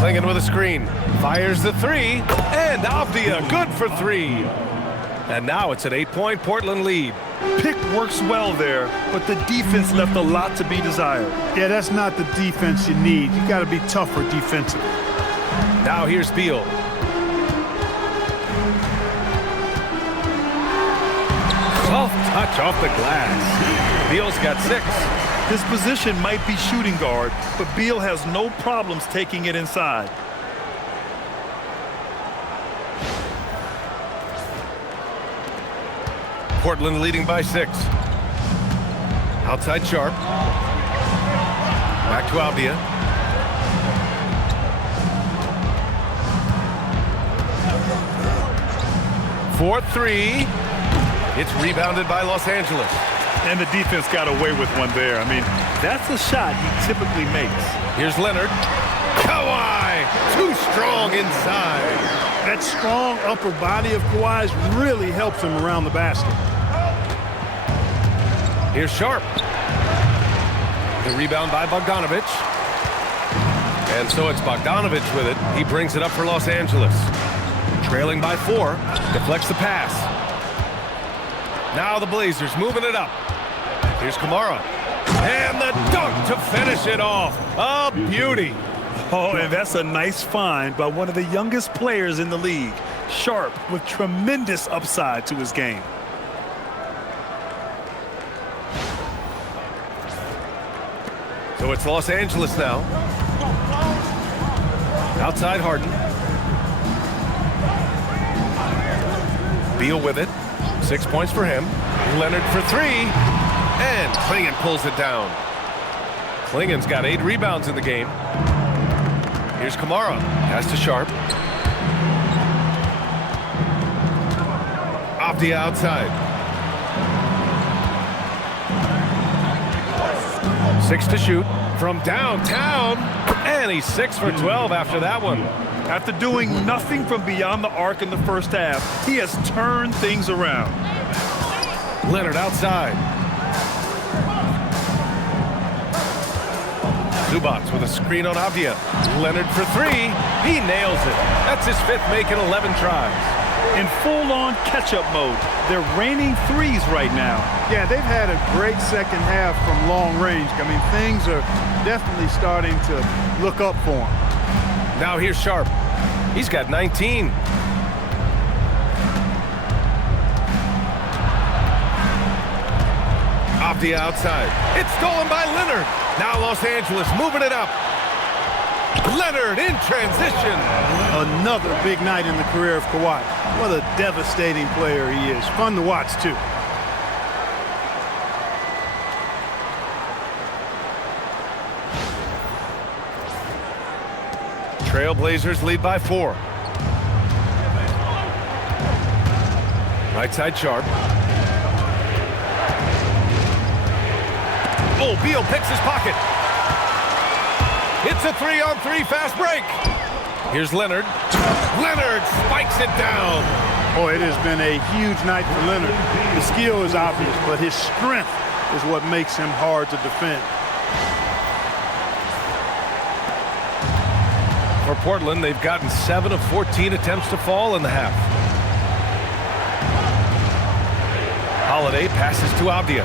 Klingon with a screen. Fires the 3. And Avdia good for 3. And now it's an 8-point Portland lead. Pick works well there, but the defense left a lot to be desired. Yeah, that's not the defense you need. You got to be tougher defensively. Now here's Beal. Soft touch off the glass. Beal's got 6. His position might be shooting guard, but Beal has no problems taking it inside. Portland leading by 6. Outside Sharpe. Back to Avdia. For 3. It's rebounded by Los Angeles. And the defense got away with one there. I mean, that's a shot he typically makes. Here's Leonard. Kawhi! Too strong inside. That strong upper body of Kawhi's really helps him around the basket. Here's Sharpe. The rebound by Bogdanovic. And so it's Bogdanovic with it. He brings it up for Los Angeles. Trailing by 4. Deflects the pass. Now the Blazers moving it up. Here's Kamara. And the dunk to finish it off. A beauty. Oh, and that's a nice find by one of the youngest players in the league. Sharpe with tremendous upside to his game. So it's Los Angeles now. Outside Harden. Beal with it. 6 points for him. Leonard for 3. And Klingon pulls it down. Klingon's got 8 rebounds in the game. Here's Kamara. Pass to Sharpe. Off the outside. 6 to shoot from downtown. And he's 6 for 12 after that one. After doing nothing from beyond the arc in the first half, he has turned things around. Leonard outside. Zubac with a screen on Avdia. Leonard for 3. He nails it. That's his 5th make in 11 tries. In full-on catch-up mode, they're raining threes right now. Yeah, they've had a great second half from long range. I mean, things are definitely starting to look up for him. Now here's Sharpe. He's got 19. Off the outside. It's stolen by Leonard. Now Los Angeles moving it up. Leonard in transition. Another big night in the career of Kawhi. What a devastating player he is. Fun to watch, too. Trailblazers lead by 4. Right side Sharpe. Oh, Beal picks his pocket. It's a 3-on-3 fast break. Here's Leonard. Leonard spikes it down. Oh, it has been a huge night for Leonard. The skill is obvious, but his strength is what makes him hard to defend. For Portland, they've gotten 7 of 14 attempts to fall in the half. Holiday passes to Avdia.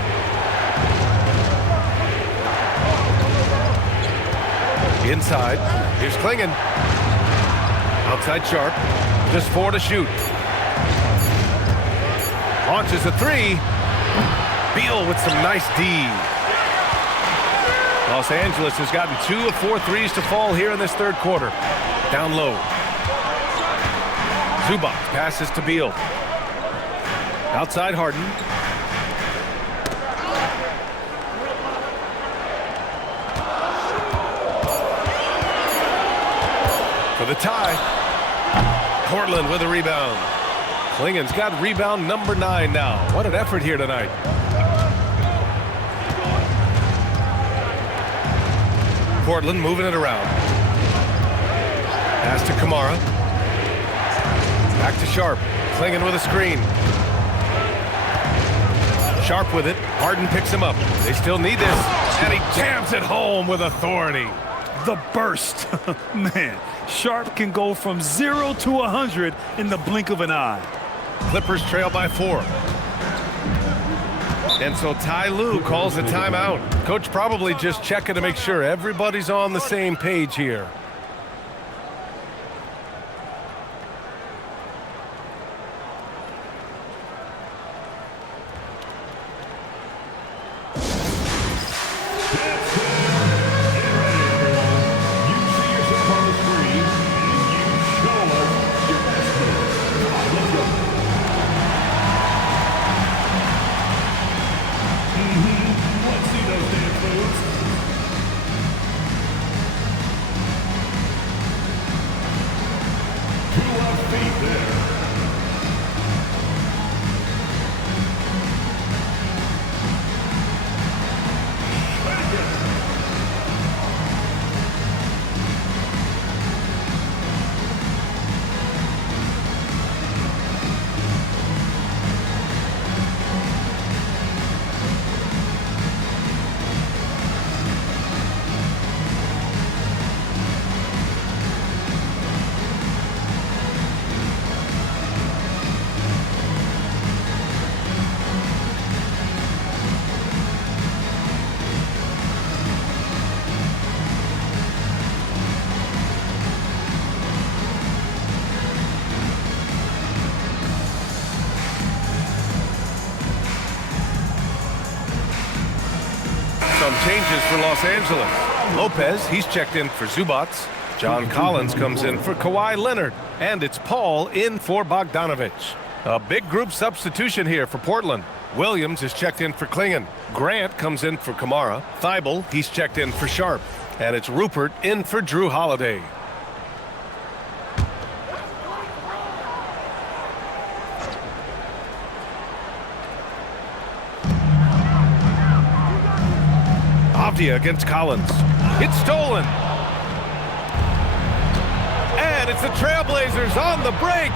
Inside, here's Klingon. Outside Sharpe, just 4 to shoot. Launches a 3. Beal with some nice D. Los Angeles has gotten 2 of 4 threes to fall here in this third quarter. Down low. Zubac passes to Beal. Outside Harden. For the tie. Portland with a rebound. Klingon's got rebound number 9 now. What an effort here tonight. Portland moving it around. Pass to Kamara. Back to Sharpe. Klingon with a screen. Sharpe with it. Harden picks him up. They still need this. And he jams it home with authority. The burst. Man, Sharpe can go from 0 to 100 in the blink of an eye. Clippers trail by 4. And so Ty Lue calls a timeout. Coach probably just checking to make sure everybody's on the same page here. Some changes for Los Angeles. Lopez, he's checked in for Zubac. John Collins comes in for Kawhi Leonard. And it's Paul in for Bogdanovich. A big group substitution here for Portland. Williams is checked in for Klingon. Grant comes in for Kamara. Thibault, he's checked in for Sharpe. And it's Rupert in for Jrue Holiday. Avdia against Collins. It's stolen. And it's the Trailblazers on the break.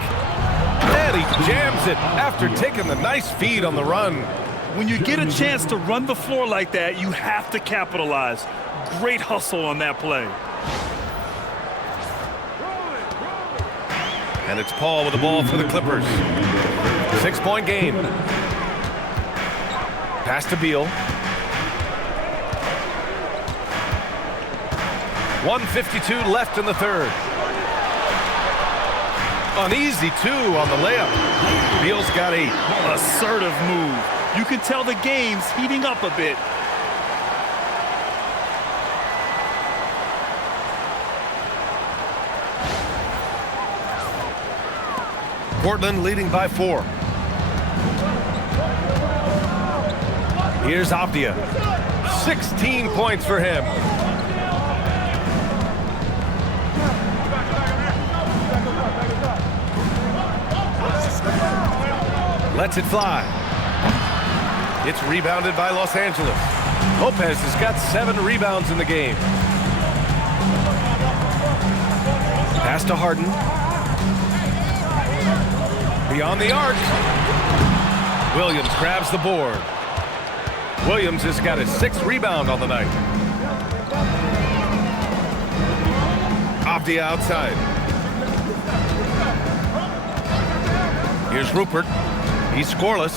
And he jams it after taking the nice feed on the run. When you get a chance to run the floor like that, you have to capitalize. Great hustle on that play. And it's Paul with the ball for the Clippers. 6-point game. Pass to Beal. 1:52 left in the third. An easy 2 on the layup. Beal's got 8. Assertive move. You can tell the game's heating up a bit. Portland leading by 4. Here's Avdia. 16 points for him. Lets it fly. It's rebounded by Los Angeles. Lopez has got 7 rebounds in the game. Pass to Harden. Beyond the arc. Williams grabs the board. Williams has got his 6th rebound on the night. the outside. Here's Rupert. He's scoreless.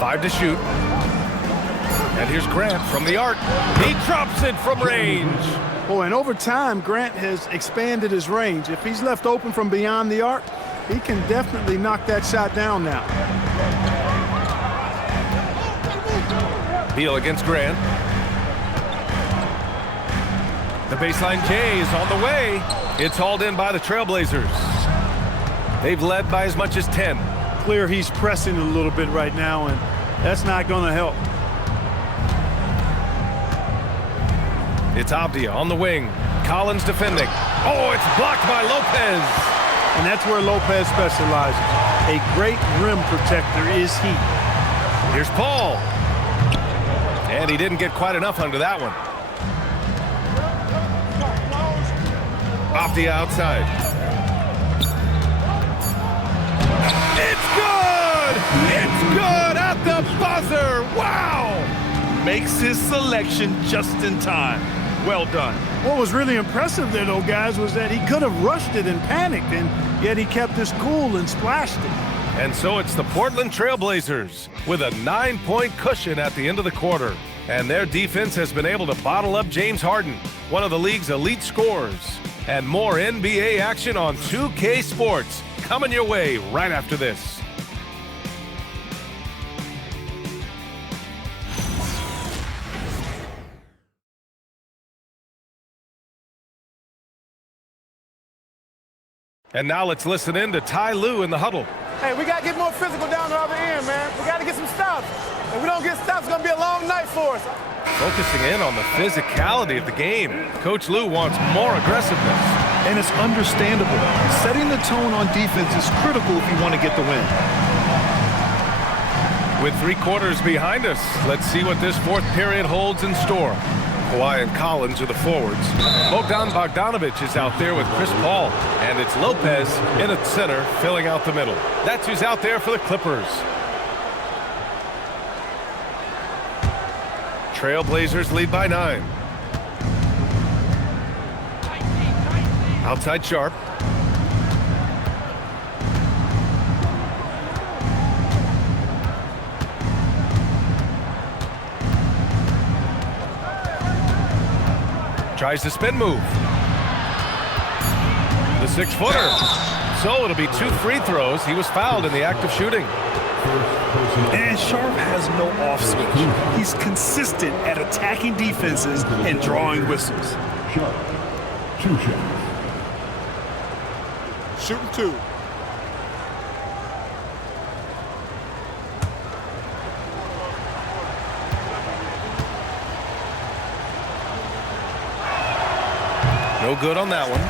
5 to shoot. And here's Grant from the arc. He drops it from range. Oh, and over time, Grant has expanded his range. If he's left open from beyond the arc, he can definitely knock that shot down now. Beal against Grant. The baseline J is on the way. It's hauled in by the Trailblazers. They've led by as much as 10. Clear he's pressing a little bit right now, and that's not going to help. It's Avdia on the wing. Collins defending. Oh, it's blocked by Lopez. And that's where Lopez specializes. A great rim protector is he. Here's Paul. And he didn't get quite enough under that one. Off the outside. It's good! It's good at the buzzer! Wow! Makes his selection just in time. Well done. What was really impressive there, though, guys, was that he could have rushed it and panicked, and yet he kept his cool and splashed it. And so it's the Portland Trailblazers with a 9-point cushion at the end of the quarter. And their defense has been able to bottle up James Harden, one of the league's elite scorers. And more NBA action on 2K Sports coming your way right after this. And now let's listen in to Ty Lue in the huddle. Hey, we got to get more physical down the other end, man. We got to get some stops. If we don't get stops, it's going to be a long night for us. Focusing in on the physicality of the game, Coach Lue wants more aggressiveness. And it's understandable. Setting the tone on defense is critical if you want to get the win. With 3 quarters behind us, let's see what this fourth period holds in store. Kawhi and Collins are the forwards. Bogdanovic is out there with Chris Paul. And it's Lopez in at center, filling out the middle. That's who's out there for the Clippers. Trailblazers lead by 9. Outside Sharpe. Tries the spin move. The 6-footer. So it'll be 2 free throws. He was fouled in the act of shooting. And Sharpe has no off switch. He's consistent at attacking defenses and drawing whistles. Sharpe, 2 shots. Shooting 2. No good on that one.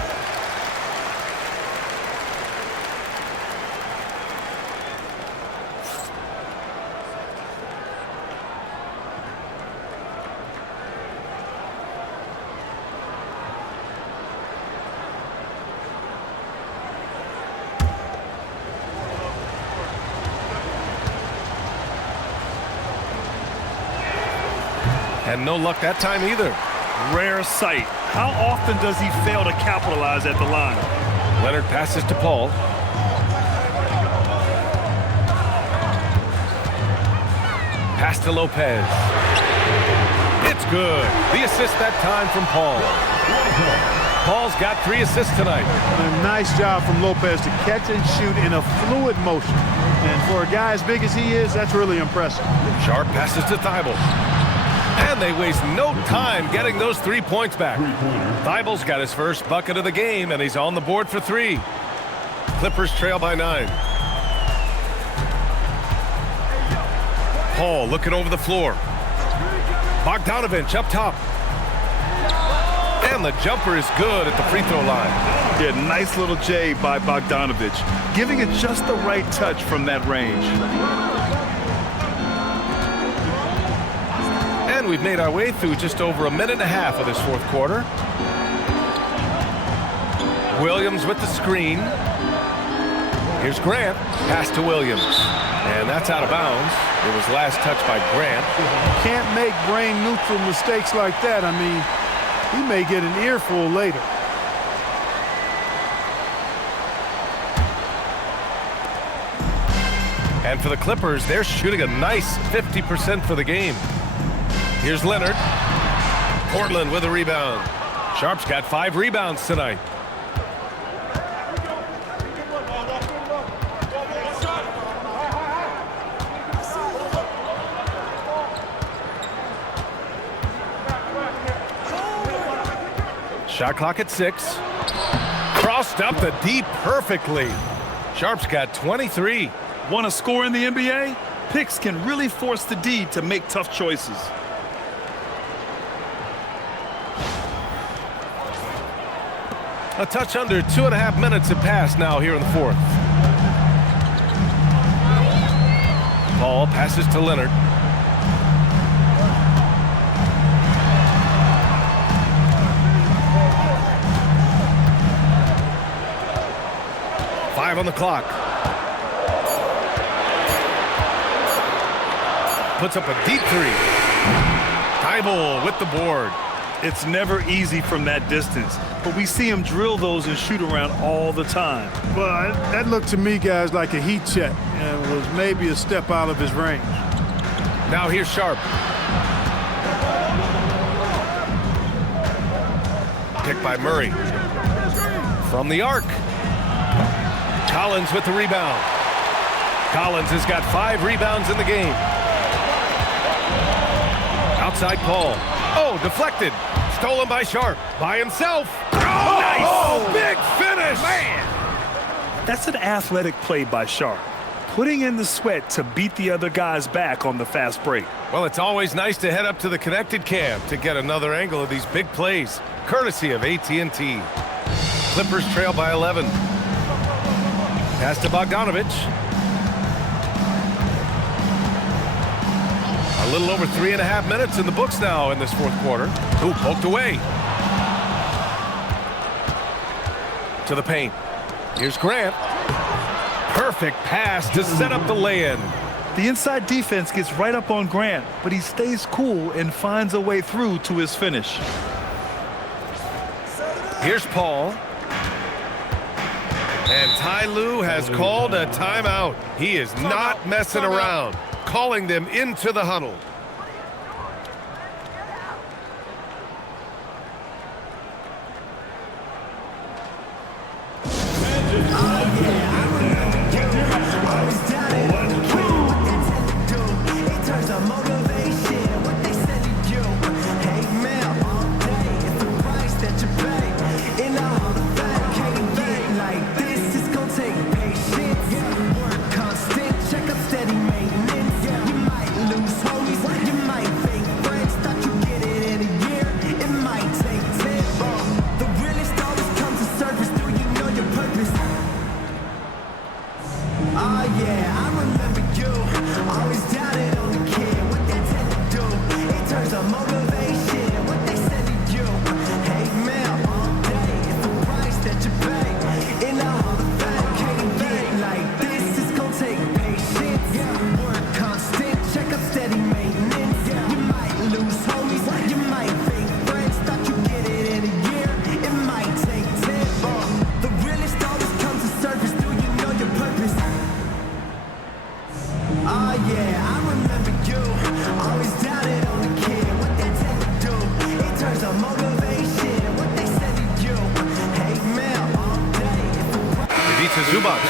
And no luck that time either. Rare sight. How often does he fail to capitalize at the line? Leonard passes to Paul. Pass to Lopez. It's good. The assist that time from Paul. Paul's got 3 assists tonight. A nice job from Lopez to catch and shoot in a fluid motion. And for a guy as big as he is, that's really impressive. Sharpe passes to Thibault. And they waste no time getting those 3 points back. Thibault's got his first bucket of the game, and he's on the board for 3. Clippers trail by 9. Paul looking over the floor. Bogdanovic up top. And the jumper is good at the free throw line. Yeah, nice little J by Bogdanovic, giving it just the right touch from that range. And we've made our way through just over a minute and a half of this fourth quarter. Williams with the screen. Here's Grant. Pass to Williams. And that's out of bounds. It was last touched by Grant. Can't make brain neutral mistakes like that. I mean, He may get an earful later. And for the Clippers, they're shooting a nice 50% for the game. Here's Leonard. Portland with a rebound. Sharpe's got 5 rebounds tonight. Shot clock at 6. Crossed up the D perfectly. Sharpe's got 23. Want to score in the NBA? Picks can really force the D to make tough choices. A touch under 2.5 minutes have passed now here in the fourth. Ball passes to Leonard. Five on the clock. Puts up a deep 3. Thybulle with the board. It's never easy from that distance, but we see him drill those and shoot around all the time. Well, that looked to me, guys, like a heat check and was maybe a step out of his range. Now here's Sharpe. Picked by Murray. From the arc. Collins with the rebound. Collins has got 5 rebounds in the game. Outside Paul. Oh, deflected. Stolen by Sharpe. By himself. Oh, nice. Oh, big finish. Man. That's an athletic play by Sharpe. Putting in the sweat to beat the other guys back on the fast break. Well, it's always nice to head up to the connected cam to get another angle of these big plays, courtesy of AT&T. Clippers trail by 11. Pass to Bogdanovich. A little over 3.5 minutes in the books now in this fourth quarter. Ooh, poked away. To the paint. Here's Grant. Perfect pass to set up the lay-in. The inside defense gets right up on Grant, but he stays cool and finds a way through to his finish. Here's Paul. And Ty Lue has called a timeout. He is not messing around, calling them into the huddle.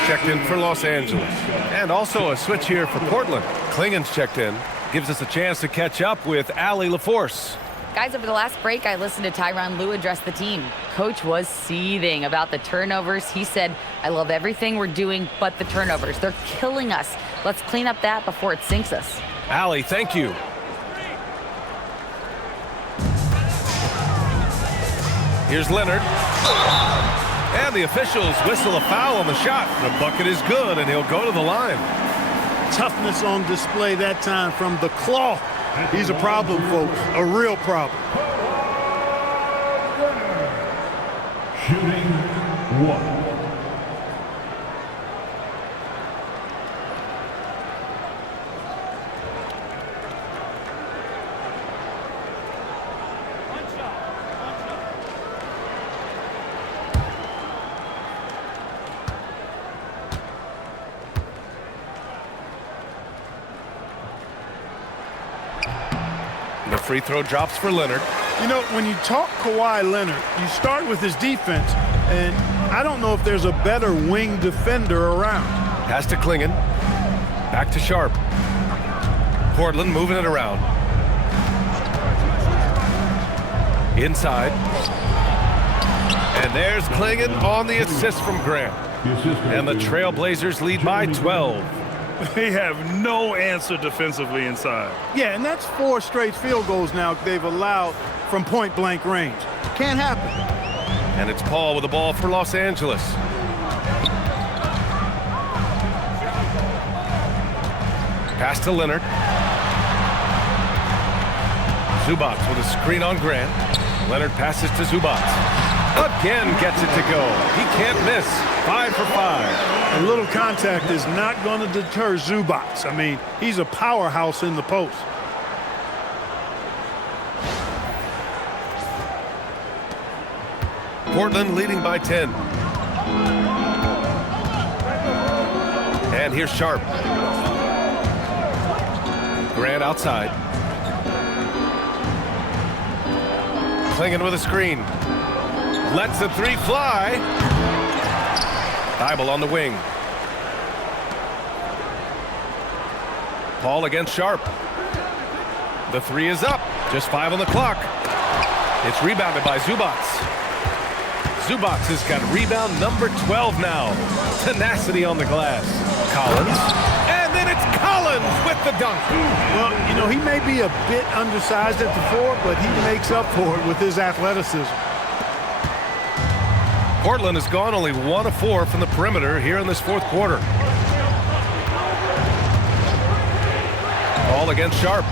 Checked in for Los Angeles. And also a switch here for Portland. Klingen's checked in. Gives us a chance to catch up with Allie LaForce. Guys, over the last break, I listened to Tyronn Lue address the team. Coach was seething about the turnovers. He said, I love everything we're doing but the turnovers. They're killing us. Let's clean up that before it sinks us. Allie, thank you. Here's Leonard. And the officials whistle a foul on the shot. The bucket is good, and he'll go to the line. Toughness on display that time from the claw. He's a problem, folks. A real problem. Shooting 1. free throw drops for Leonard. You know, when you talk Kawhi Leonard, you start with his defense, and I don't know if there's a better wing defender around. Pass to Klingon. Back to Sharpe. Portland moving it around. Inside. And there's Klingon on the assist from Grant. And the Trailblazers lead by 12. They have no answer defensively inside. Yeah, and that's 4 straight field goals now they've allowed from point-blank range. Can't happen. And it's Paul with the ball for Los Angeles. Pass to Leonard. Zubac with a screen on Grant. Leonard passes to Zubac. Again gets it to go. He can't miss. 5 for 5. A little contact is not going to deter Zubac. I mean, he's a powerhouse in the post. Portland leading by 10. And here's Sharpe. Grant outside. Klingon with a screen. Lets the 3 fly. Thibault on the wing. Paul against Sharpe. The 3 is up. Just 5 on the clock. It's rebounded by Zubac. Zubac has got rebound number 12 now. Tenacity on the glass. Collins. And then it's Collins with the dunk. Well, you know, he may be a bit undersized at the 4, but he makes up for it with his athleticism. Portland has gone only 1 of 4 from the perimeter here in this 4th quarter. Ball against Sharpe.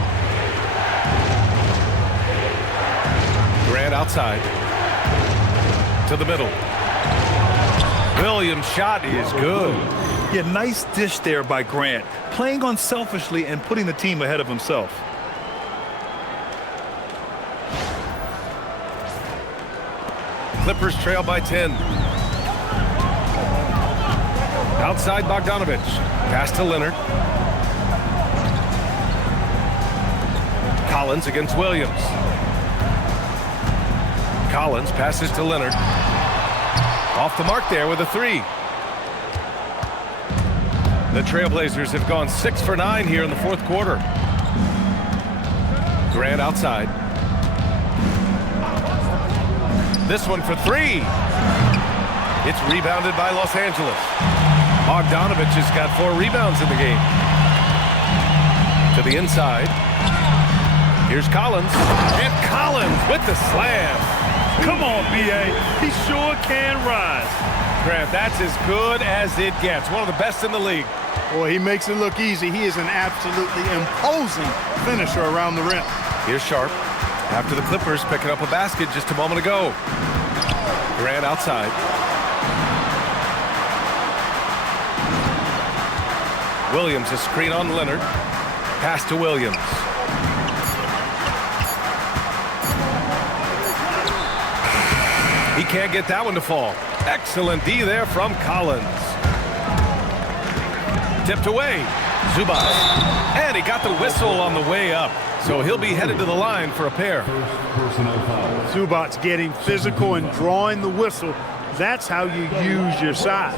Grant outside. To the middle. Williams' shot is good. Yeah, nice dish there by Grant. Playing unselfishly and putting the team ahead of himself. Clippers trail by 10. Outside Bogdanovich. Pass to Leonard. Collins against Williams. Collins passes to Leonard. Off the mark there with a 3. The Trailblazers have gone 6 for 9 here in the 4th quarter. Grant outside. This one for 3. It's rebounded by Los Angeles. Bogdanovich has got 4 rebounds in the game. To the inside. Here's Collins. And Collins with the slam. Come on, B.A. He sure can rise. Grant, that's as good as it gets. One of the best in the league. Boy, he makes it look easy. He is an absolutely imposing finisher around the rim. Here's Sharpe. After the Clippers picking up a basket just a moment ago. Grant outside. Williams a screen on Leonard. Pass to Williams. He can't get that one to fall. Excellent D there from Collins. Tipped away. Zubac. And he got the whistle on the way up. So he'll be headed to the line for a pair. Zubac getting physical and drawing the whistle. That's how you use your size.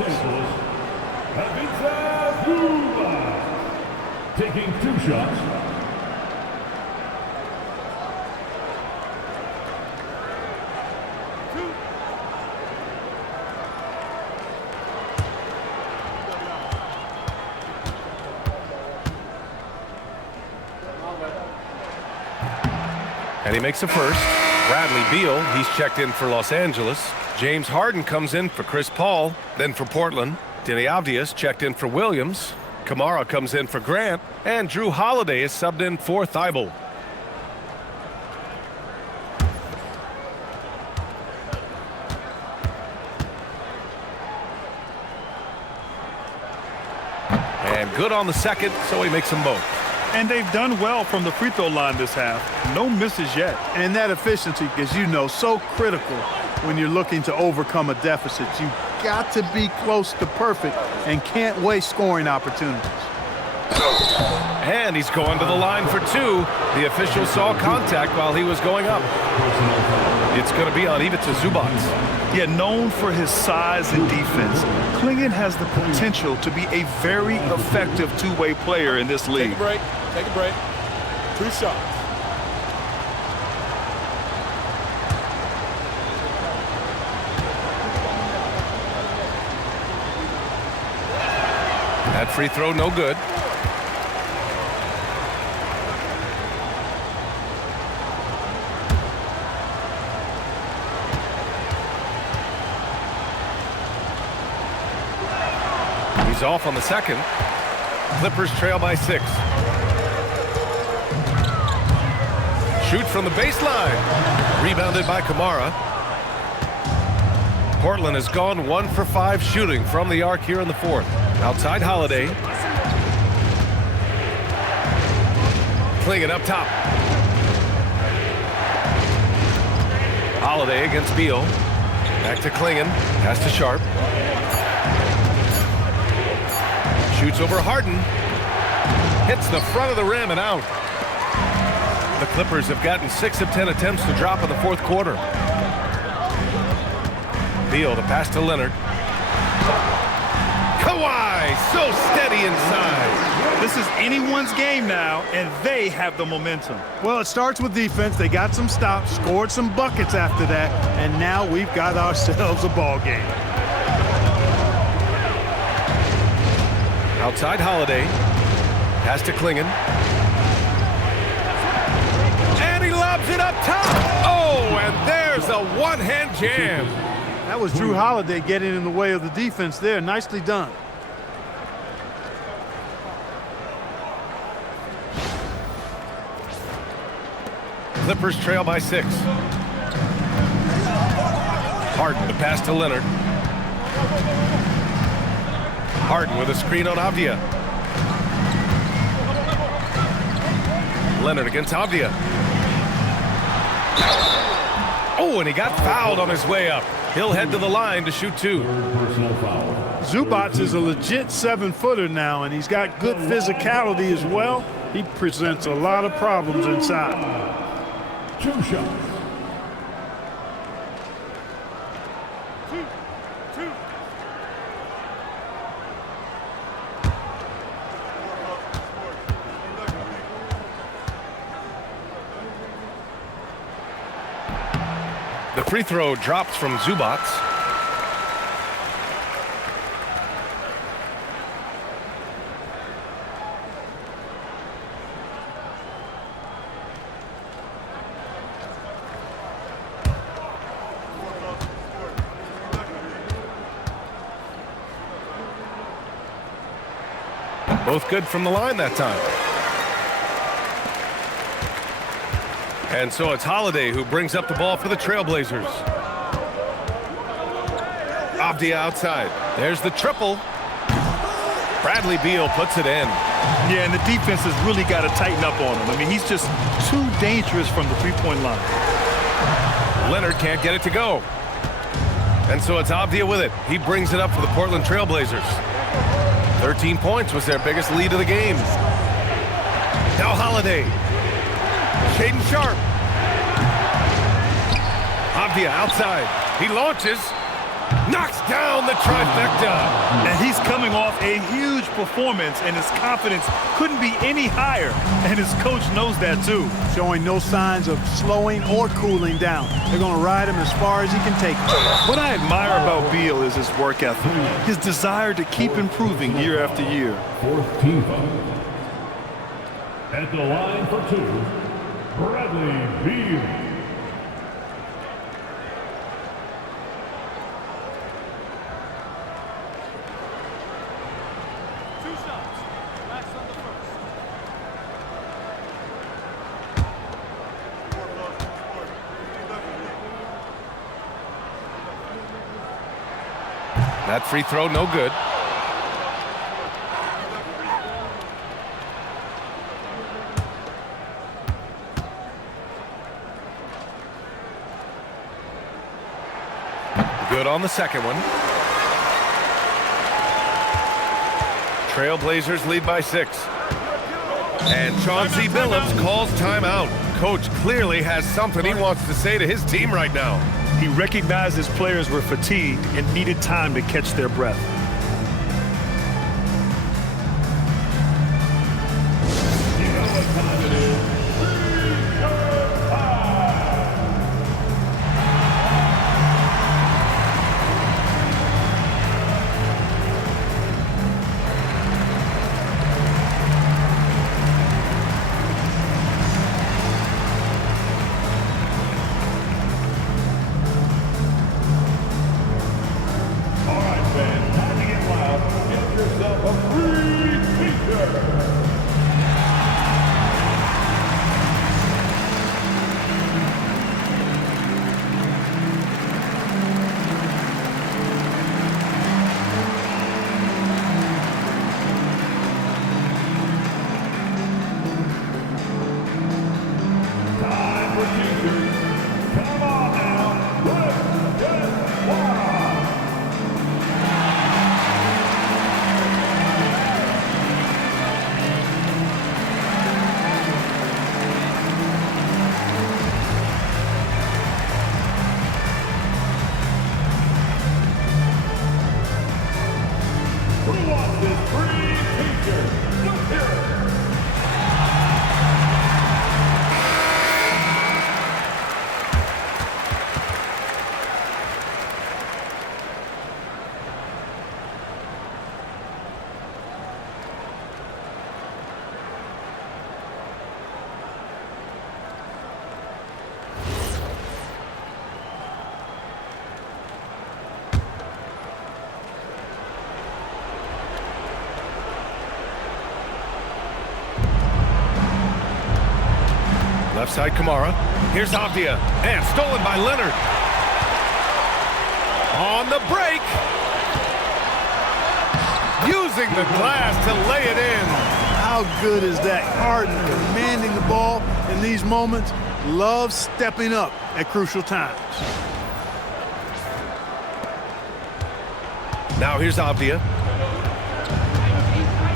Taking 2 shots. And he makes the first. Bradley Beal, he's checked in for Los Angeles. James Harden comes in for Chris Paul, then for Portland. Denny Avdias checked in for Williams. Kamara comes in for Grant. And Jrue Holiday is subbed in for Thibault. And good on the second, so he makes them both. And they've done well from the free throw line this half. No misses yet. And that efficiency, as you know, so critical when you're looking to overcome a deficit. You've got to be close to perfect and can't waste scoring opportunities. And he's going to the line for two. The official saw contact while he was going up. It's going to be on Ivica Zubac. Yeah, known for his size and defense, Clingan has the potential to be a very effective two-way player in this league. Take a break. Take a break. 2 shots. That free throw, no good. He's off on the second. Clippers trail by 6. Shoot from the baseline. Rebounded by Kamara. Portland has gone 1 for 5 shooting from the arc here in the fourth. Outside Holiday. Clingan up top. Holiday against Beal. Back to Clingan. Pass to Sharpe. Shoots over Harden. Hits the front of the rim and out. The Clippers have gotten 6 of 10 attempts to drop in the fourth quarter. Beal to pass to Leonard. Kawhi, so steady inside. This is anyone's game now, and they have the momentum. Well, it starts with defense. They got some stops, scored some buckets after that, and now we've got ourselves a ball game. Outside Holiday. Pass to Clingan. And he lobs it up top. Oh, and there's a one-hand jam. That was Jrue Holiday getting in the way of the defense there. Nicely done. Clippers trail by 6. Harden to pass to Leonard. Harden with a screen on Avdia. Leonard against Avdia. Oh, and he got fouled on his way up. He'll head to the line to shoot 2. Zubac is a legit 7-footer now, and he's got good physicality as well. He presents a lot of problems inside. 2 shots. The free throw drops from Zubac. Both good from the line that time. And so it's Holiday who brings up the ball for the Trailblazers. Avdia outside. There's the triple. Bradley Beal puts it in. Yeah, and the defense has really got to tighten up on him. I mean, he's just too dangerous from the three-point line. Leonard can't get it to go. And so it's Avdia with it. He brings it up for the Portland Trailblazers. 13 points was their biggest lead of the game. Now Holiday. Shaedon Sharpe. Avdia outside. He launches. Knocks down the trifecta. And he's coming off a huge performance, and his confidence couldn't be any higher. And his coach knows that too. Showing no signs of slowing or cooling down. They're going to ride him as far as he can take him. What I admire about Beal is his work ethic, his desire to keep improving year after year. 4th team foul. At the line for 2, Bradley Beal. That free throw, no good. Good on the second one. Trailblazers lead by 6. And Chauncey Billups calls timeout. Coach clearly has something he wants to say to his team right now. He recognized his players were fatigued and needed time to catch their breath. You know what time it is. Left side, Kamara. Here's Avdia. And stolen by Leonard. On the break. Using the glass to lay it in. How good is that? Harden commanding the ball in these moments. Loves stepping up at crucial times. Now here's Avdia.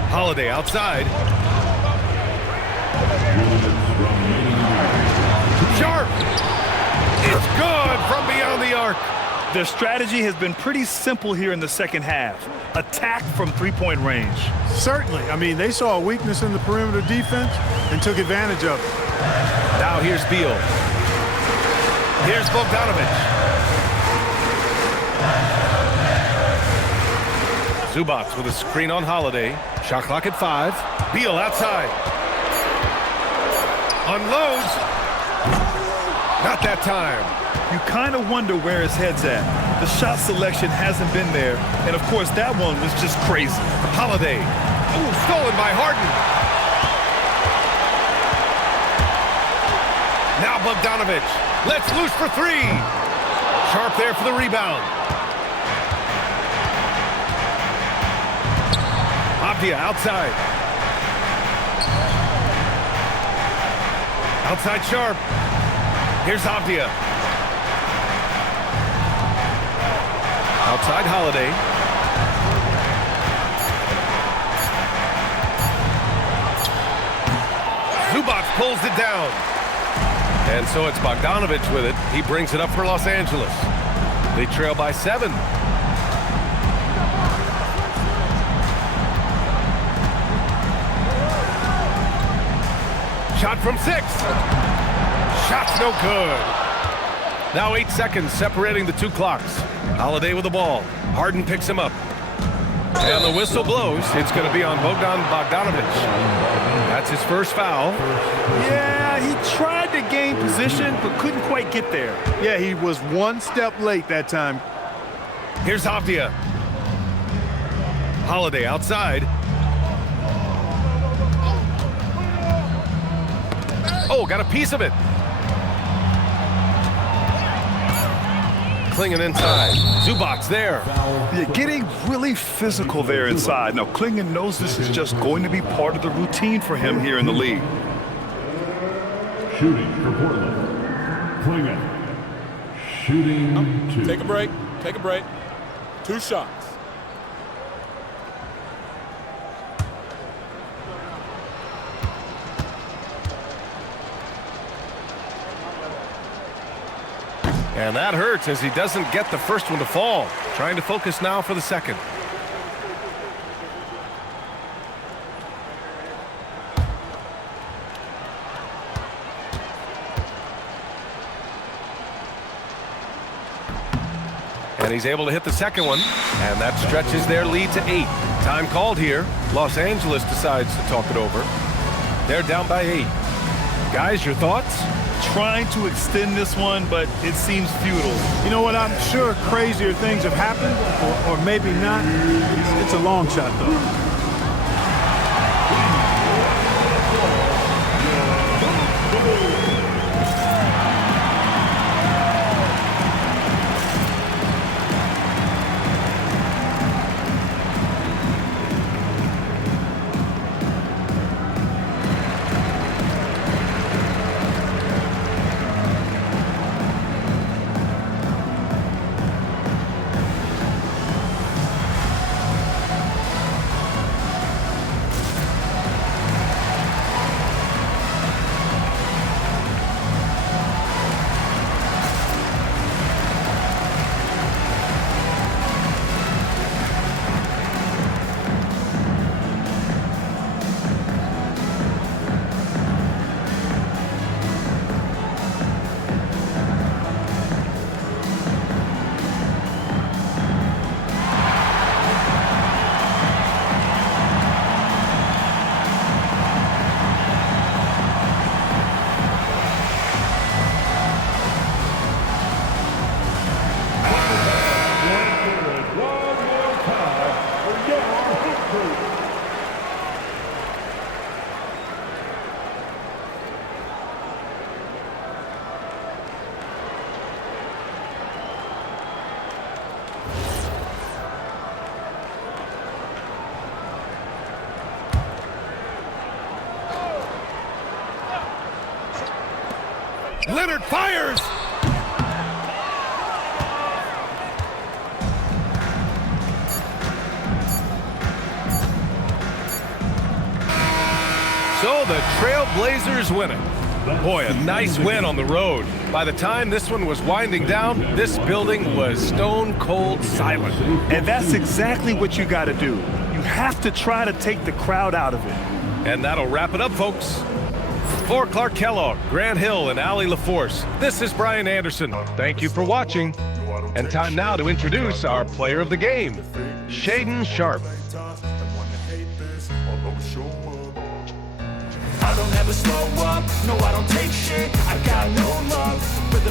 Holiday outside. Sharpe! It's good from beyond the arc. Their strategy has been pretty simple here in the second half. Attack from three-point range. Certainly. I mean, they saw a weakness in the perimeter defense and took advantage of it. Now here's Beal. Here's Bogdanovic. Zubac with a screen on Holiday. Shot clock at 5. Beal outside. Unloads. Not that time. You kind of wonder where his head's at. The shot selection hasn't been there, and of course that one was just crazy. Holiday. Ooh, stolen by Harden. Now Bogdanovic. Let's loose for 3. Sharpe there for the rebound. Avdia outside. Outside Sharpe. Here's Avdia. Outside Holiday. Zubac pulls it down. And so it's Bogdanovic with it. He brings it up for Los Angeles. They trail by 7. Shot from 6. Shot's no good. Now 8 seconds separating the 2 clocks. Holiday with the ball. Harden picks him up. And the whistle blows. It's going to be on Bogdanovic. That's his first foul. Yeah, he tried to gain position, but couldn't quite get there. Yeah, he was one step late that time. Here's Avdia. Holiday outside. Oh, got a piece of it. Klingon inside. Zubac's there. Yeah, getting really physical there inside. Now, Klingon knows this is just going to be part of the routine for him here in the league. Shooting for Portland. Klingon. Shooting 2. Take a break. Take a break. 2 shots. And that hurts as he doesn't get the first one to fall. Trying to focus now for the second. And he's able to hit the second one. And that stretches their lead to 8. Time called here. Los Angeles decides to talk it over. They're down by 8. Guys, your thoughts? Trying to extend this one, but it seems futile. You know what? I'm sure crazier things have happened, or maybe not. It's a long shot, though. Leonard fires! So the Trailblazers win it. Boy, a nice win on the road. By the time this one was winding down, this building was stone cold silent. And that's exactly what you got to do. You have to try to take the crowd out of it. And that'll wrap it up, folks. For Clark Kellogg, Grant Hill, and Allie LaForce, this is Brian Anderson. Thank you for watching. And time now to introduce our player of the game, Shaedon Sharpe. I don't ever slow up, no I don't take shit, I got no love